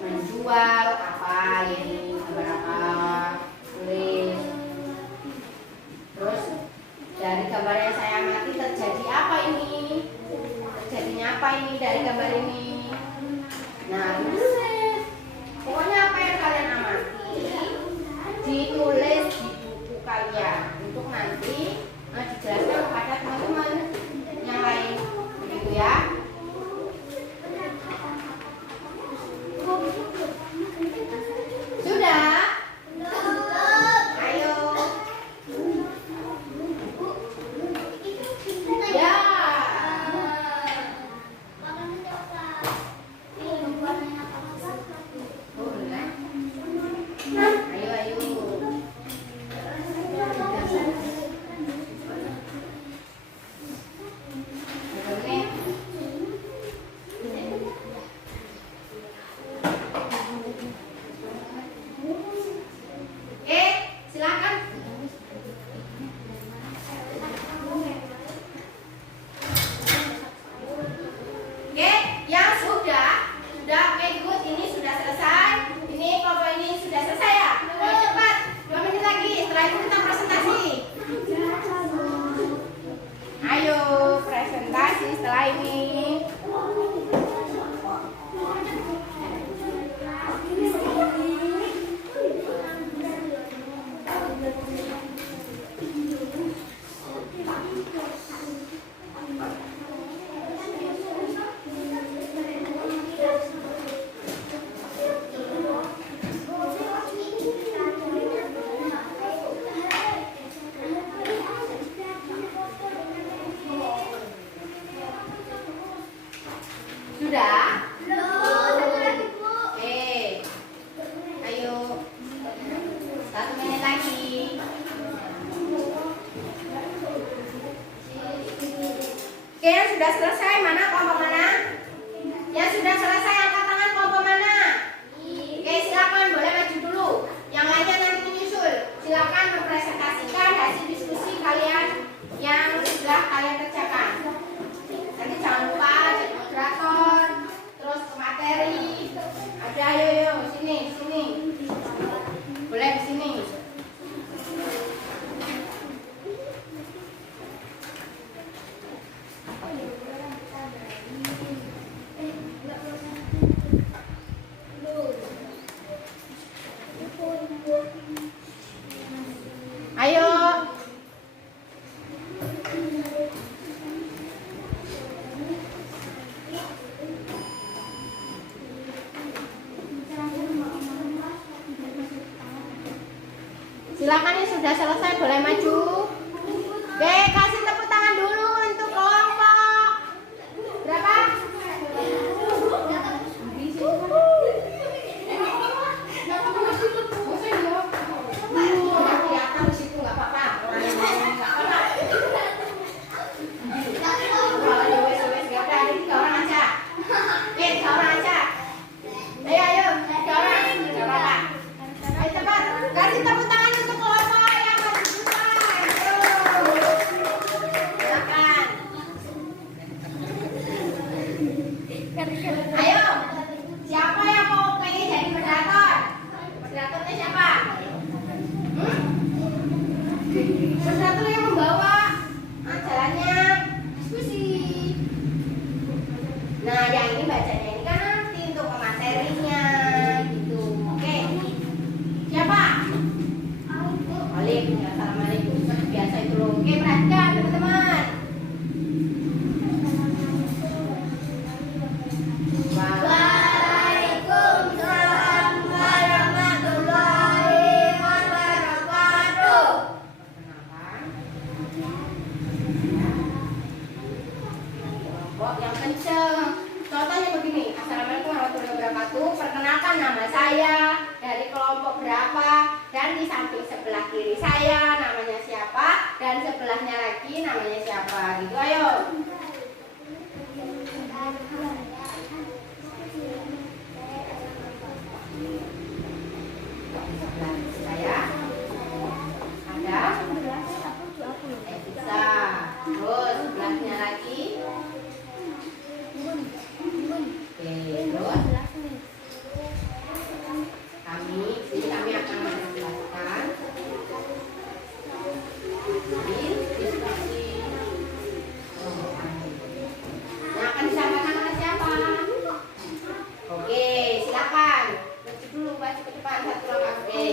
Menjual apa ini? Gambar apa? Tulis. Terus dari gambar yang saya amati terjadi apa ini? Terjadinya apa ini dari gambar ini? Nah, tulis. Pokoknya apa yang kalian amati ditulis di buku kalian untuk nanti dijelaskan kepada teman-teman yang lain, begitu ya. Sudah? Ayo. Ya. sudah selesai mana kelompok mana? Yang sudah selesai angkat tangan kelompok mana? Oke, silakan boleh maju dulu. Yang lainnya nanti menyusul. Silakan mempresentasikan hasil diskusi kalian yang sudah kalian kerjakan. Nanti jangan lupa jadi moderator, terus ke materi. Ada, ayo sini. Boleh di sini. Ayo. Silakan yang sudah selesai boleh maju. Oke, kasih tepuk tangan dulu untuk kelompok berapa? Kelihatan di situ nggak apa-apa. Ada 3 orang aja. Oke, 3 orang aja. Ayo, 3 orang. Nggak apa-apa. Ayo cepat, kasih tepuk tangan untuk kelompok yang maju duluan. Silakan. Ayo, siapa yang mau pengen jadi moderator? Moderatornya siapa? Moderator yang membawa jalannya diskusi. Nah, yang ini bacanya ini kan nanti untuk materinya gitu. Oke. Siapa? Alif. Ya, assalamualaikum. Seperti biasa itu loh. Oke, perhatikan teman-teman. Waalaikumsalam warahmatullahi wabarakatuh. Kelompok yang kenceng. Contohnya begini. Assalamualaikum warahmatullahi wabarakatuh. Perkenalkan nama saya, dari kelompok berapa, dan di samping sebelah kiri saya namanya siapa, dan sebelahnya lagi namanya siapa. Gitu, ayo. Saya ada bisa. Terus sebelahnya lagi. Oke, terus kami akan menjelaskan diskusi yang akan disampaikan oleh siapa? Oke, silakan. Maju dulu, maju ke depan 1 langkah. Oke.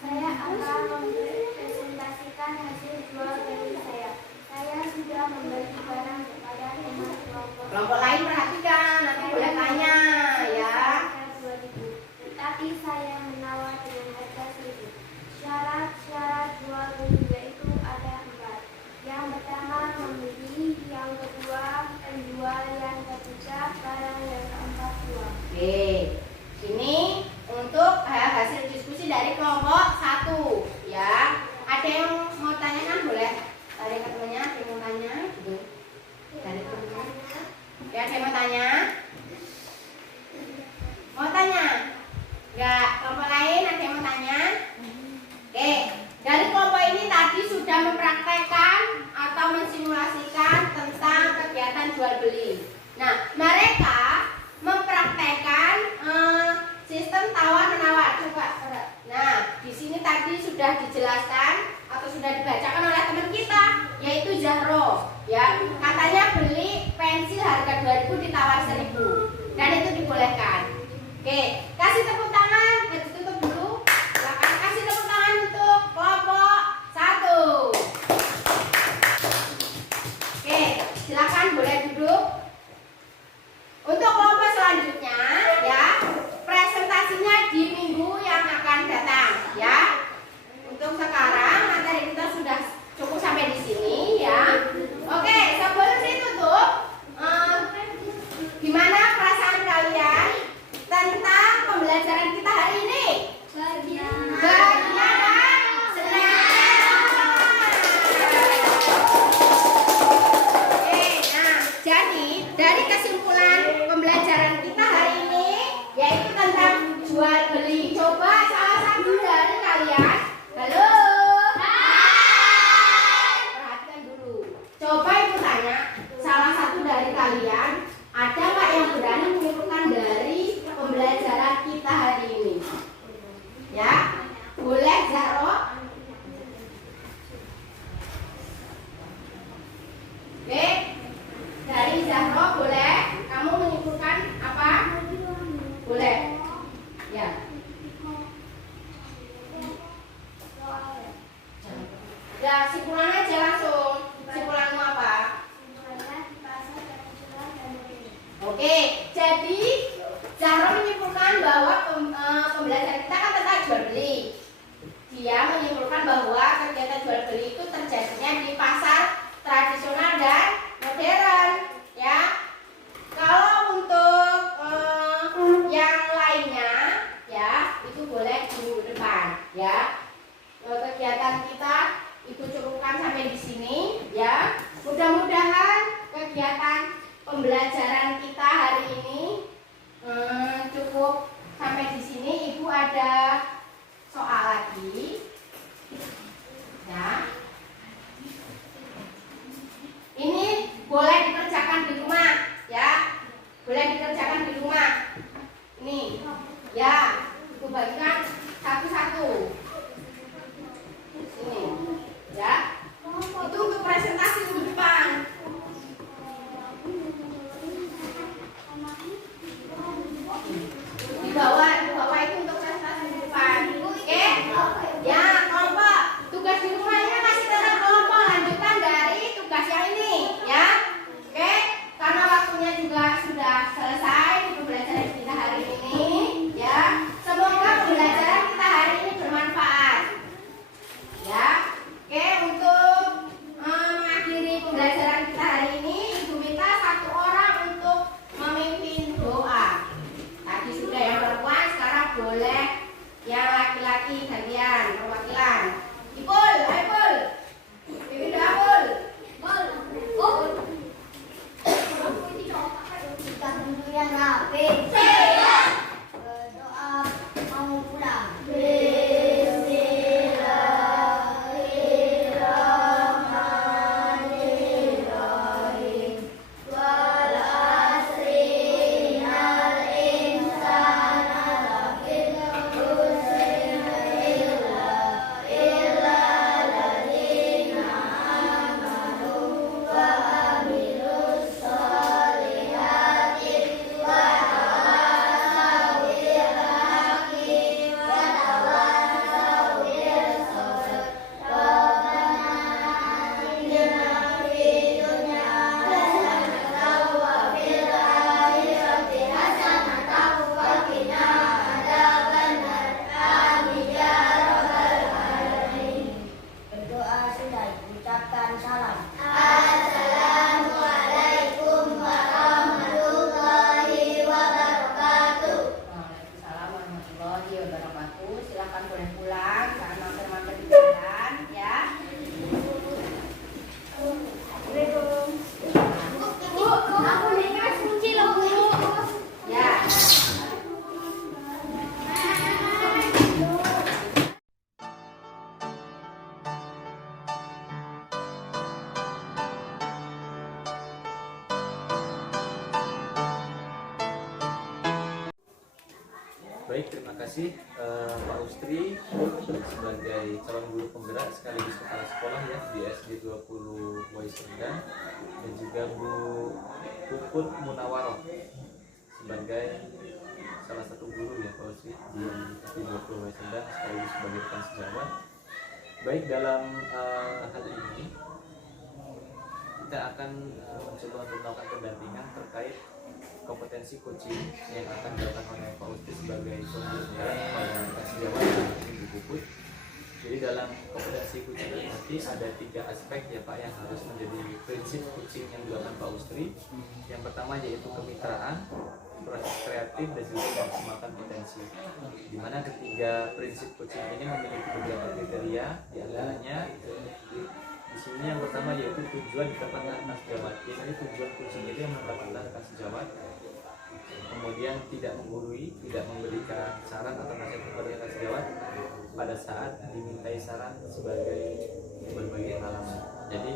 Saya akan mempresentasikan hasil jual beli saya. Saya sudah membeli barang kepada teman kelompok. Kelompok lain perhatikan, nanti boleh tanya ya. Tetapi saya menawar dengan harga 1.000. Syarat-syarat jual beli yaitu ada 4. Yang pertama membeli, yang kedua penjual, yang ketiga barang, yang keempat jual. jual beli. Coba salah satu dari kalian. Halo. Perhatikan dulu. Coba ibu tanya, salah satu dari kalian ada nggak yang berani menyimpulkan dari pembelajaran kita hari ini? Ya, boleh Zahro? Oke, dari Zahro boleh. Kamu menyimpulkan apa? Boleh. Ya. Ya, simpulan aja langsung. Simpulanmu apa? Oke, jadi Zahro menyimpulkan bahwa pembelajaran kita kan tentang jual beli. Dia menyimpulkan bahwa kegiatan jual beli itu terjadinya di pasar tradisional dan modern, ya. Kalau untuk yang lainnya, ya itu boleh di minggu depan, ya. Kegiatan kita itu cukupkan sampai di sini, ya. Mudah-mudahan kegiatan pembelajaran kita hari ini cukup sampai di sini. Ibu ada soal lagi, ya. Ini boleh dikerjakan di rumah, ya. Boleh dikerjakan di rumah. Ini, ya. Ibu bagikan satu-satu. Ini, ya. Itu untuk presentasi minggu depan. Di bawah itu untuk presentasi minggu depan. Oke? Ya, kelompok. Tugas di rumahnya masih tentang kelompok, lanjutan dari tugas yang ini, ya. Oke? Karena waktunya juga sudah selesai di pembelajaran kita hari ini, ya. Semoga pembelajaran kita hari ini bermanfaat. Ya. Oke, untuk mengakhiri pembelajaran kita hari ini, Ibu minta satu orang untuk memimpin doa. Tadi sudah yang perempuan, sekarang boleh yang laki-laki gantian perwakilan. Ipul, ayo Ipul. Pimpin doa Ipul. Kita dulu yang rapi. Doa mau pulang. Bismillahirrahmanirrahim. Wal asri innal insana lafi khusrin illa alladziina aamanu wa amilus sholihati wa tawasaw bil haqqi wa tawasaw bis sabr. Rabbana atina fid dunya hasanatan wa fil akhirati hasanatan wa qina adzabannar. Amin ya rabbal alamin. Berdoa sudah ucapkan salam. Assalamualaikum warahmatullahi wabarakatuh. Waalaikumsalam warahmatullahi wabarakatuh. Silakan boleh pulang, jangan mampir-mampir di jalan, ya. Bu, aku nih kunci loh, Bu. Ya. Baik, terima kasih Pak Ustri sebagai calon guru penggerak sekaligus kepala sekolah ya di SD 20 Waisendang, dan juga Bu Puput Munawaroh sebagai salah satu guru ya Pak Ustri di SD 20 Waisendang sekaligus sebagai rekan sejawat. Baik, dalam hal ini kita akan mencoba untuk melakukan pendampingan terkait kompetensi coaching yang akan dilakukan oleh Pak Ustri sebagai pengurus pada sejawat dan Ibu Puput. Jadi dalam kompetensi coaching ini nanti ada 3 aspek ya Pak yang harus menjadi prinsip coaching yang dilakukan Pak Ustri. Yang pertama yaitu kemitraan, proses kreatif, dan juga memaksimalkan potensi. Di mana ketiga prinsip coaching ini memiliki beberapa kriteria, di antaranya di sini yang pertama yaitu tujuan ditetapkan rekan sejawat. Jadi tujuan coaching itu yang menetapkan rekan sejawat. kemudian tidak menggurui, tidak memberikan saran atau nasihat kepada kakak sejawat pada saat dimintai saran sebagai berbagai halaman. Jadi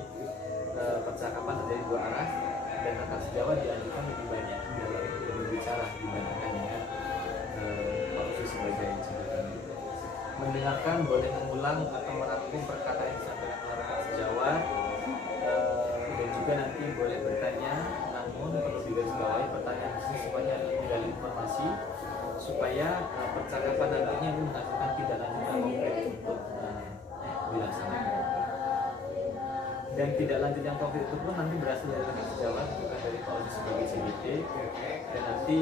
percakapan ada di dua arah dan kakak sejawat dianjurkan lebih banyak dalam berbicara dibandingkan dengan posisi sebagai jabatan. Mendengarkan boleh mengulang atau merangkum perkataan yang disampaikan oleh kakak sejawat, dan juga nanti boleh bertanya, namun perlu digarisbawahi pertanyaan sesuai dengan informasi supaya percakapan nantinya ini menghasilkan tidak lanjutan konkret untuk dilaksanakan. Dan tidak lanjut yang konkret itu pun nanti berasal dari kakak sejawat, bukan dari posisi sebagai CGT, dan nanti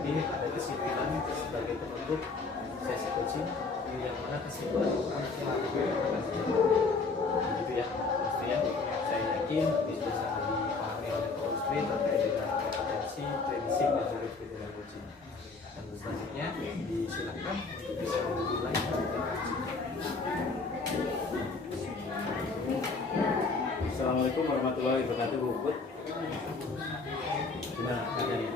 di ada kesimpulan sebagai penutup sesi coaching yang mana kesimpulan itu nanti begitu ya. Pastinya saya yakin bisa sangat dipahami oleh Pak Ustri terkait dengan kompetensi, prinsip dan juga kriteria coaching. Dan selanjutnya disilakan untuk bisa memulai Assalamualaikum warahmatullahi wabarakatuh. Bu Put, gimana keadaannya?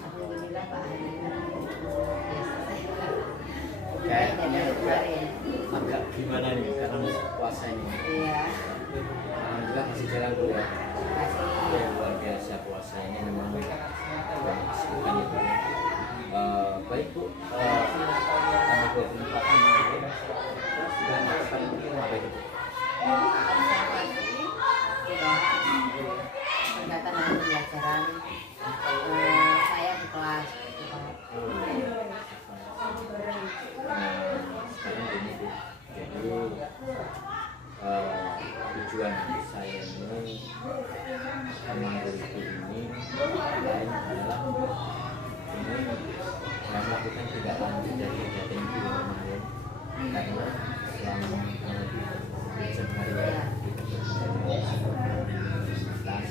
Alhamdulillah Pak Hari Kayaknya kemarin. agak gimana nih karena masih puasa ini. Iya, Alhamdulillah masih jalan Bu ya. masih. Ya, luar biasa puasa ini memang banyak kesibukan ya Bu. Baik Bu, tanggal 24 kemarin sudah melakukan apa itu Bu? Observasi sudah pendaftaran pembelajaran saya di kelas gitu, Pak. Sekarang gini Bu, jadi tujuan saya ini mengambil buku ini lain adalah ini saya melakukan tidak lanjut dari kegiatan itu kemarin karena selama jam hari kita universitas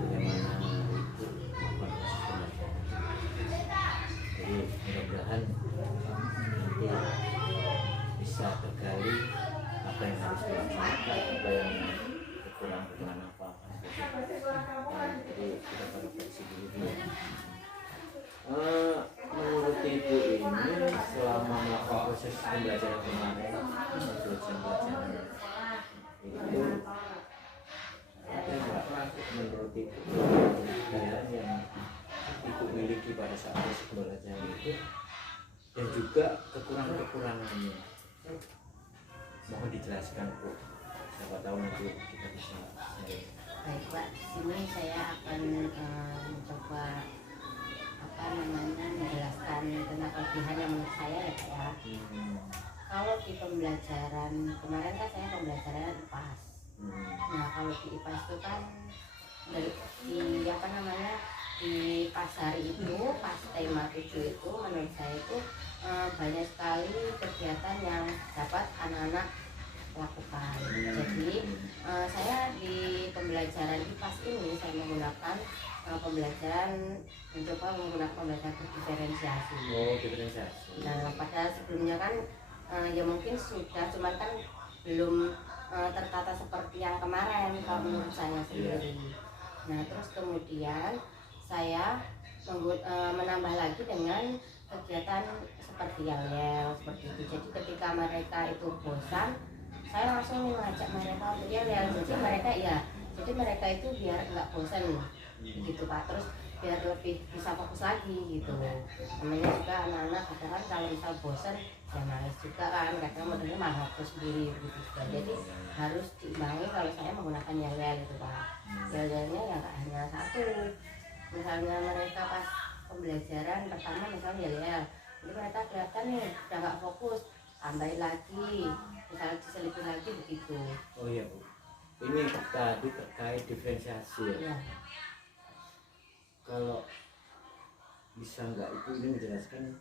bagaimana itu melakukan proses pembelajaran. Jadi mudah-mudahan nanti bisa tergali apa yang harus dilaksanakan, apa yang kekurangan apa. Jadi kita pada versi dulu. Menurut Ibu ini selama melakukan proses pembelajaran kemarin, ujian pelajaran itu ada nggak menurut Ibu kelebihan yang Ibu miliki pada saat proses pembelajaran itu dan juga kekurangannya? Mohon dijelaskan Bu, siapa tahu nanti kita bisa sharing. Baik Pak, di sini saya akan mencoba menjelaskan tentang kelebihan yang menurut saya ya Pak ya. Kalau di pembelajaran kemarin kan saya pembelajaran IPAS. Nah kalau di IPAS itu kan di pas hari itu, pas tema 7 itu menurut saya itu banyak sekali kegiatan yang dapat anak-anak lakukan. Jadi saya di pembelajaran IPAS ini saya menggunakan mencoba menggunakan pembelajaran diferensiasi. Oh, diferensiasi. Nah pada sebelumnya kan ya mungkin sudah, cuman kan belum tertata seperti yang kemarin kalau menurut saya sendiri. Nah terus kemudian saya menambah lagi dengan kegiatan seperti yel-yel seperti itu. Jadi ketika mereka itu bosan, saya langsung mengajak mereka untuk yel-yel. Jadi mereka itu biar nggak bosan gitu Pak. Terus biar lebih bisa fokus lagi gitu. Namanya juga anak-anak kadang kalau misal bosan ya males juga kan, kadang modelnya malah fokus sendiri gitu juga. Jadi harus diimbangi kalau saya menggunakan yel-yel gitu Pak. Yel-yelnya ya nggak hanya satu. Misalnya mereka pas pembelajaran pertama misalnya yel-yel, jadi mereka kelihatan nih udah nggak fokus, tambahin lagi, misalnya diselipin lagi begitu. Oh iya Bu, ini tadi terkait diferensiasi ya. Kalau bisa nggak itu ini menjelaskan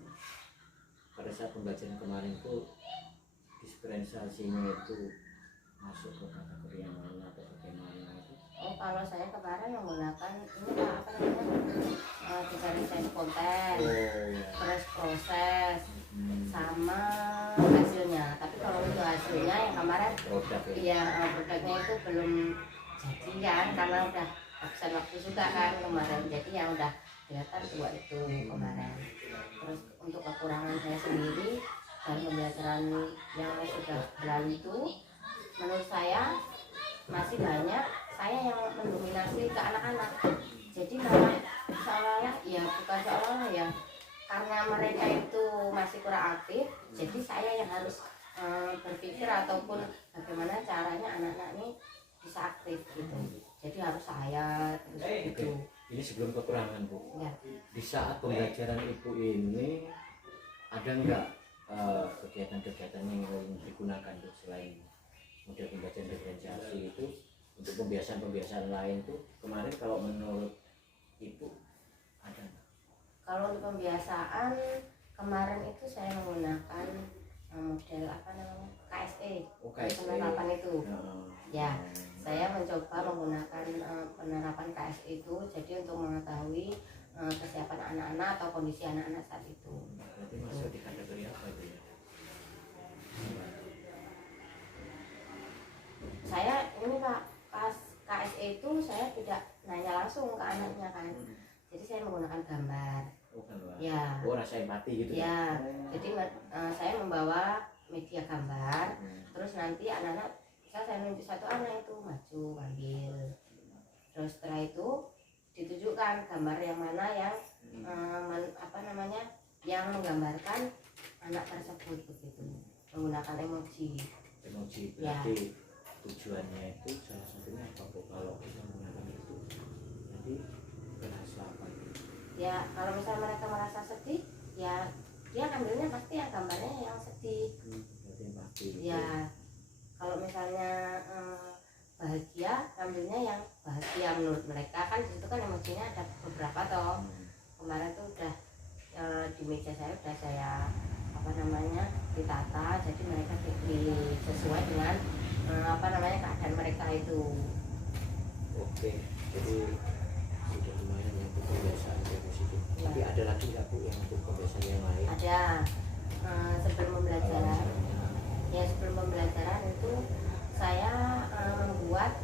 pada saat pembelajaran kemarin itu diferensiasinya itu masuk ke kategori yang mana atau bagaimana itu? Oh kalau saya kemarin menggunakan ini apa namanya diferensiasi konten, terus proses sama hasilnya. Tapi kalau untuk hasilnya yang kemarin produknya itu belum jadi kan, karena udah habisan waktu juga kan kemarin. Jadi yang udah kelihatan tua itu kemarin. Terus untuk kekurangan saya sendiri dalam pembelajaran yang sudah berlalu itu, menurut saya masih banyak saya yang mendominasi ke anak-anak. Jadi malah seolah-olah ya bukan seolah-olah ya, karena mereka itu masih kurang aktif, jadi saya yang harus berpikir ataupun bagaimana caranya anak-anak ini bisa aktif gitu. Jadi harus saya terus gitu. Ini sebelum kekurangan Bu, Ya. di saat pembelajaran Ibu ini ada nggak kegiatan-kegiatan yang digunakan tuh selain model pembelajaran diferensiasi itu untuk pembiasaan-pembiasaan lain tuh kemarin kalau menurut Ibu ada nggak? Kalau untuk pembiasaan kemarin itu saya menggunakan model apa namanya KSE, Oh, KSE. penerapan itu. Ya, Oh. saya mencoba menggunakan penerapan KSE itu jadi untuk mengetahui kesiapan anak-anak atau kondisi anak-anak saat itu. Berarti masuk di kategori apa itu ya? Saya ini Pak, pas KSE itu saya tidak nanya langsung ke anaknya kan, jadi saya menggunakan gambar. Oh, gambar. Ya. Oh, rasa empati gitu Ya, jadi saya membawa media gambar, Hmm. terus nanti anak-anak saya nunjuk satu anak itu maju ambil, terus setelah itu ditunjukkan gambar yang mana yang yang menggambarkan anak tersebut begitu, menggunakan emoji. Emoji Ya. berarti tujuannya itu salah satunya apa Bu kalau kita menggunakan itu nanti berasa apa gitu? Ya kalau misalnya mereka merasa sedih, ya dia ambilnya pasti yang gambarnya yang sedih. Berarti yang pasti Ya kalau misalnya bahagia, ambilnya yang bahagia menurut mereka kan. Di situ kan emojinya ada beberapa toh. Kemarin tuh udah di meja saya udah saya ditata, jadi mereka sesuai dengan keadaan mereka itu. Oke, jadi sudah lumayan yang untuk pembiasaan yang positif. Tapi ada lagi nggak Bu yang untuk pembiasaan yang lain? Ada sebelum pembelajaran. Ya sebelum pembelajaran itu saya membuat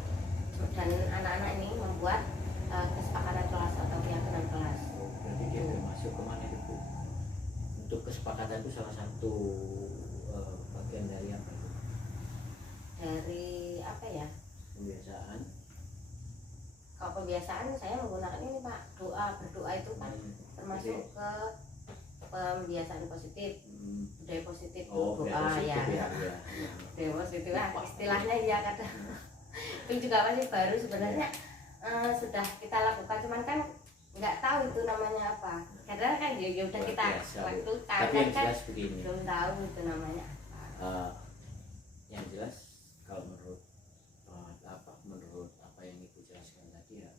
dan anak-anak ini membuat kesepakatan kelas atau keyakinan kelas. Berarti dia termasuk kemana itu Bu? Untuk kesepakatan itu salah satu bagian dari apa itu? Dari apa ya? Pembiasaan. Kalau kebiasaan saya menggunakan ini Pak, berdoa itu kan termasuk ke pembiasaan positif, budaya positif Oh, doa positif ya. ya. Budaya positif lah istilahnya ya kadang. Itu juga masih baru sebenarnya, sudah kita lakukan cuman kan nggak tahu itu namanya apa. Kadang kan ya udah kita Biasa, Bu. lakukan Tapi yang kan jelas begini. belum tahu itu namanya apa. Yang jelas kalau menurut menurut apa yang Ibu jelaskan tadi ya,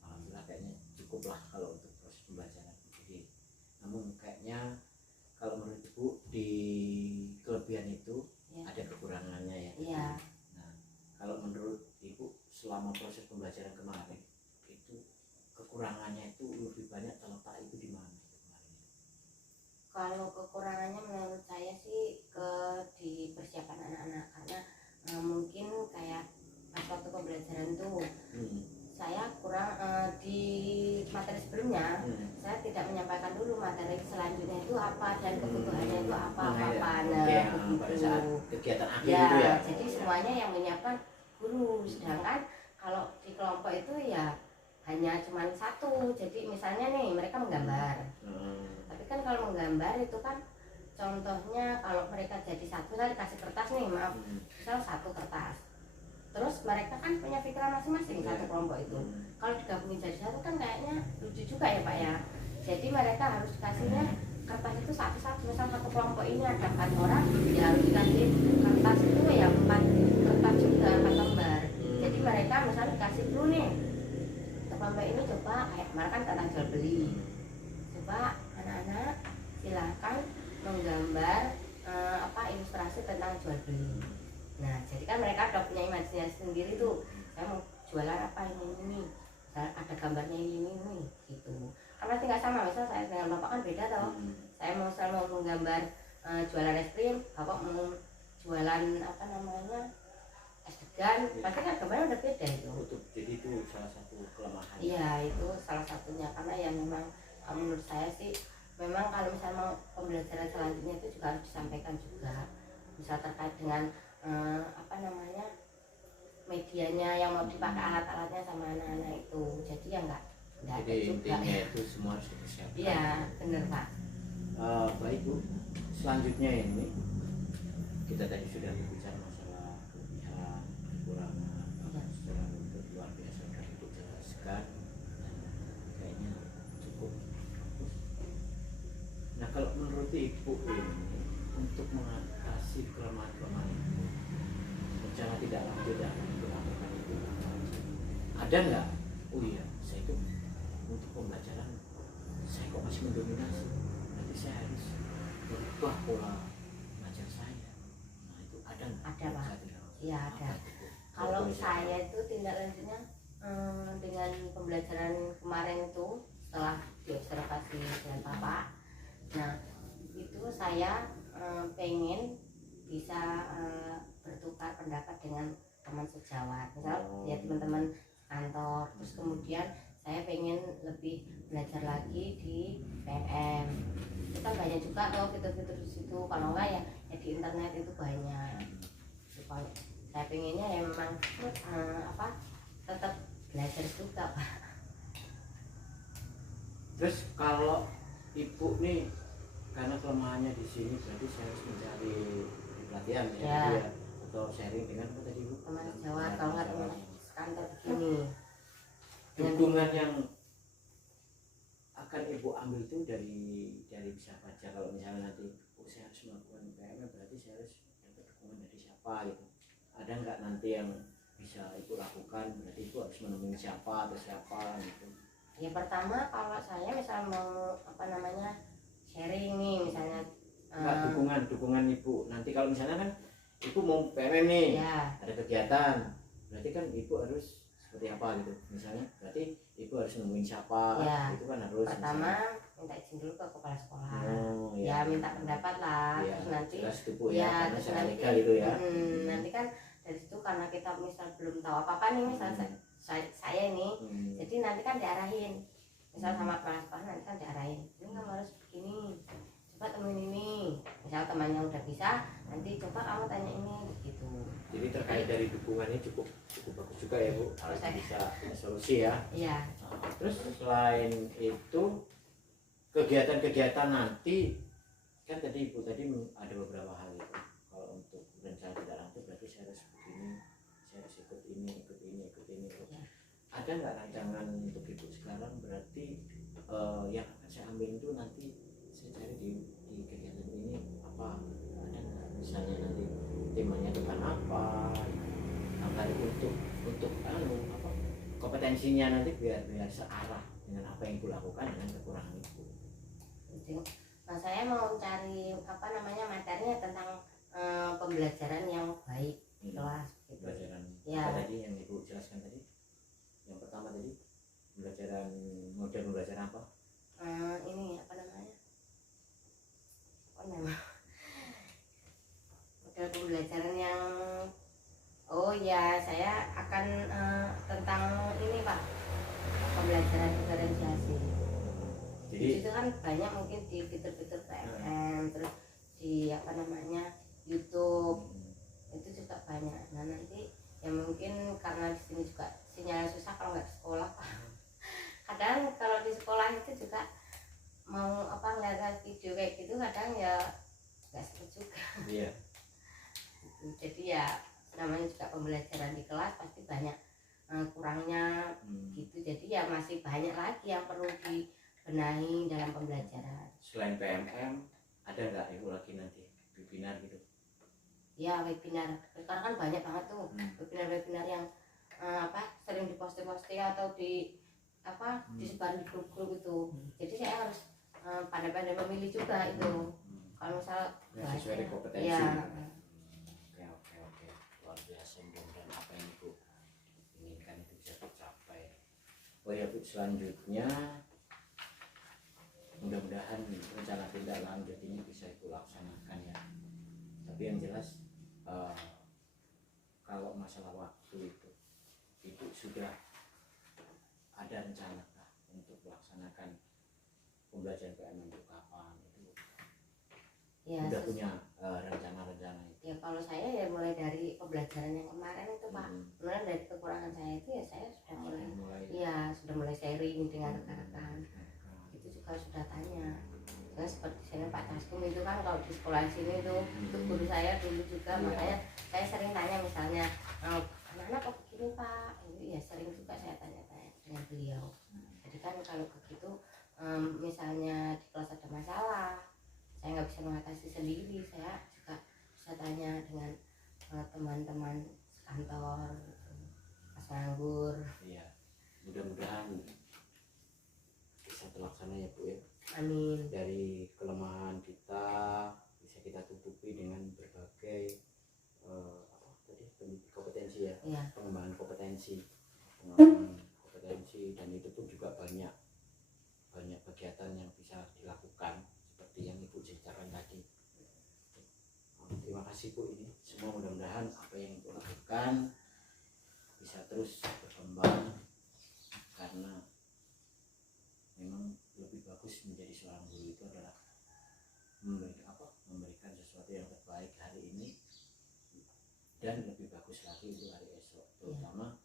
alhamdulillah kayaknya cukuplah kalau untuk proses pembelajaran. Jadi, namun kayaknya kalau menurut Ibu di kelebihan itu Ya. ada kekurangannya ya. Iya. Nah, kalau menurut Ibu selama proses pembelajaran kemarin itu kekurangannya itu lebih banyak terletak itu di mana itu kemarin? Kalau kekurangannya menurut saya sih di persiapan anak-anak, karena mungkin kayak pas waktu pembelajaran tuh saya kurang di materi sebelumnya saya tidak menyampaikan dulu materi selanjutnya itu apa dan kebutuhannya itu apa Pada saat kegiatan akhir ya, itu ya. jadi semuanya yang menyiapkan guru, sedangkan kalau di kelompok itu ya hanya cuma satu. Jadi misalnya nih mereka menggambar, tapi kan kalau menggambar itu kan contohnya kalau mereka jadi satu, saya dikasih kertas nih, maaf, misal satu kertas, terus mereka kan punya pikiran masing-masing satu kelompok itu. Kalau digabungin jadi satu kan kayaknya lucu juga ya Pak ya. Jadi mereka harus dikasihnya kertas itu satu-satu. Misal satu kelompok ini ada 4 orang, ya harus dikasih kertas itu ya 4 kertas juga, 4 lembar. Jadi mereka misalnya dikasih dulu nih, kelompok ini coba kayak kemarin kan tentang jual beli, coba anak-anak silakan menggambar ilustrasi tentang jual beli. Nah jadi kan mereka udah punya imajinasi sendiri tuh, saya mau jualan apa ini, ada gambarnya ini gitu. Kan pasti nggak sama, misal saya dengan bapak kan beda toh. Saya mau menggambar jualan es krim, bapak mau jualan es dan pasti kan gambarnya udah beda itu. Jadi itu salah satu kelemahan. Iya, itu salah satunya karena ya memang menurut saya sih memang kalau misalnya mau pembelajaran selanjutnya itu juga harus disampaikan juga, misal terkait dengan apa namanya medianya yang mau dipakai, alat-alatnya sama anak-anak itu. Jadi ya enggak ada Jadi juga. intinya itu semua harus dipersiapkan. Iya, benar Pak. Baik Bu, selanjutnya ini kita tadi sudah berbicara masalah kelebihan, kekurangan, secara untuk luar biasa sudah Ibu jelaskan, kayaknya cukup bagus. Nah kalau menurut Ibu ini untuk mengatasi kelemahan-kelemahan itu, rencana tidak lanjut yang akan Ibu lakukan itu ada nggak? Oh iya, saya itu untuk pembelajaran saya kok masih mendominasi, nanti saya harus berubah pola belajar saya. Nah itu ada nggak? Ada Pak. Iya ada. Apa itu? Kalau saya itu tindak lanjutnya dengan pembelajaran kemarin itu setelah diobservasi dengan Bapak. Nah itu saya pengen bisa bertukar pendapat dengan teman sejawat, misal ya teman-teman kantor. Terus kemudian saya pengen lebih belajar lagi di PNM. Itu kan banyak juga loh fitur-fitur di situ. Kalau enggak ya di internet itu banyak. Kalau saya pengennya ya memang apa tetap belajar juga Pak. Terus kalau Ibu nih karena kelemahannya di sini berarti saya harus mencari pelatihan ya, Ya. ya atau sharing dengan apa tadi Bu? Teman sejawat, kalau nggak teman kantor begini. Dukungan yang akan Ibu ambil itu dari siapa aja? Kalau misalnya nanti saya harus melakukan PMM berarti saya harus dapat dukungan dari siapa gitu. Ada nggak nanti yang bisa Ibu lakukan? Berarti Ibu harus menemui siapa atau siapa gitu. Ya pertama kalau saya misal mau apa namanya sharing nih misalnya Enggak, dukungan Ibu. Nanti kalau misalnya kan Ibu mau PMM nih, ya ada kegiatan, berarti kan Ibu harus seperti apa gitu. Misalnya berarti Ibu harus nemuin siapa, Ya. itu kan harus pertama minta izin dulu ke kepala sekolah. Oh, Ya minta pendapat lah. ya, Terus nanti jelas itu Bu ya, ya, karena terus secara nanti legal itu ya. nanti kan dari situ karena kita misal belum tahu apa-apa nih misal saya nih, Hmm. jadi nanti kan diarahin misal sama kepala sekolah, nanti kan diarahin ini kamu harus begini, coba temuin ini. Misal temannya udah bisa, nanti coba kamu tanya ini gitu. Jadi terkait dari dukungannya cukup bagus juga ya Bu, harus Saya- bisa ada solusi ya. Iya. Nah, terus selain itu kegiatan-kegiatan nanti kan tadi Ibu tadi ada beberapa hal itu. Kalau untuk rencana tidak lanjut berarti saya harus begini, saya harus ikut ini. Ya. Ada nggak rancangan untuk Ibu sekarang berarti yang akan saya ambil itu nanti saya cari di kegiatan ini apa? Ada nggak misalnya nanti temanya tentang apa? Agar untuk apa kompetensinya nanti biar searah dengan apa yang Ibu lakukan dengan kekurangan Ibu. Nah saya mau cari apa namanya materinya tentang pembelajaran yang baik di kelas gitu. Pembelajaran Ya. apa tadi yang Ibu jelaskan tadi? Yang pertama tadi pembelajaran model pembelajaran apa? Ini apa namanya? Model pembelajaran yang saya akan tentang ini Pak, pembelajaran diferensiasi. Jadi Itu kan banyak mungkin di fitur-fitur PMM, terus di apa namanya YouTube itu juga banyak. Nah nanti ya mungkin karena di sini juga sinyalnya susah kalau nggak di sekolah Pak. Kadang kalau di sekolah itu juga mau apa ngeliat video kayak gitu kadang ya nggak sempet juga. iya. Jadi ya namanya juga pembelajaran di kelas pasti banyak kurangnya gitu. Jadi ya masih banyak lagi yang perlu dibenahi dalam pembelajaran. Selain PMM ada nggak Ibu lagi nanti webinar gitu? Ya webinar sekarang kan banyak banget tuh webinar-webinar yang sering diposting atau di disebar di grup-grup itu. Jadi saya harus pandai-pandai memilih juga itu. Kalau misal Ya, sesuai dengan kompetensi. ya Oke. Luar biasa, mudah-mudahan apa yang Ibu inginkan itu bisa tercapai. Oh ya Bu, selanjutnya mudah-mudahan rencana tindak lanjut ini bisa Ibu laksanakan ya. Tapi yang jelas kalau masalah waktu itu sudah ada rencana kah untuk melaksanakan pembelajaran PMM itu kapan itu Ya, udah punya rencana-rencana itu? ya kalau saya ya mulai dari pembelajaran yang kemarin itu Pak. Mulai dari kekurangan saya itu ya saya sudah mulai sharing dengan rekan-rekan. Itu juga sudah tanya. Nah, seperti saya Pak Taskum itu kan kalau di sekolah sini itu guru saya dulu juga, makanya saya sering tanya misalnya anak-anak kok begini Pak, itu ya sering juga saya tanya-tanya dengan beliau. Jadi kan kalau begitu misalnya di kelas ada masalah, saya nggak bisa mengatasi sendiri, saya juga bisa tanya dengan teman-teman kantor pas nganggur. Iya, mudah-mudahan bisa terlaksana ya Bu ya. Amin. Dari kelemahan kita bisa kita tutupi dengan berbagai kompetensi ya, pengembangan kompetensi dan itu pun juga banyak kegiatan yang bisa dilakukan seperti yang Ibu ceritakan tadi. Terima kasih Bu, ini semua mudah-mudahan apa yang Ibu lakukan bisa terus berkembang, karena memang lebih bagus menjadi seorang guru itu adalah memberikan sesuatu yang terbaik hari ini dan lebih bagus lagi untuk hari esok, terutama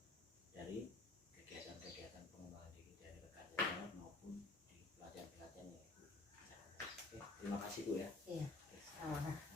dari kegiatan-kegiatan pengembangan diri dari rekan sejawat maupun di pelatihan-pelatihan yang Ibu. Oke, terima kasih Bu ya. Iya, sama.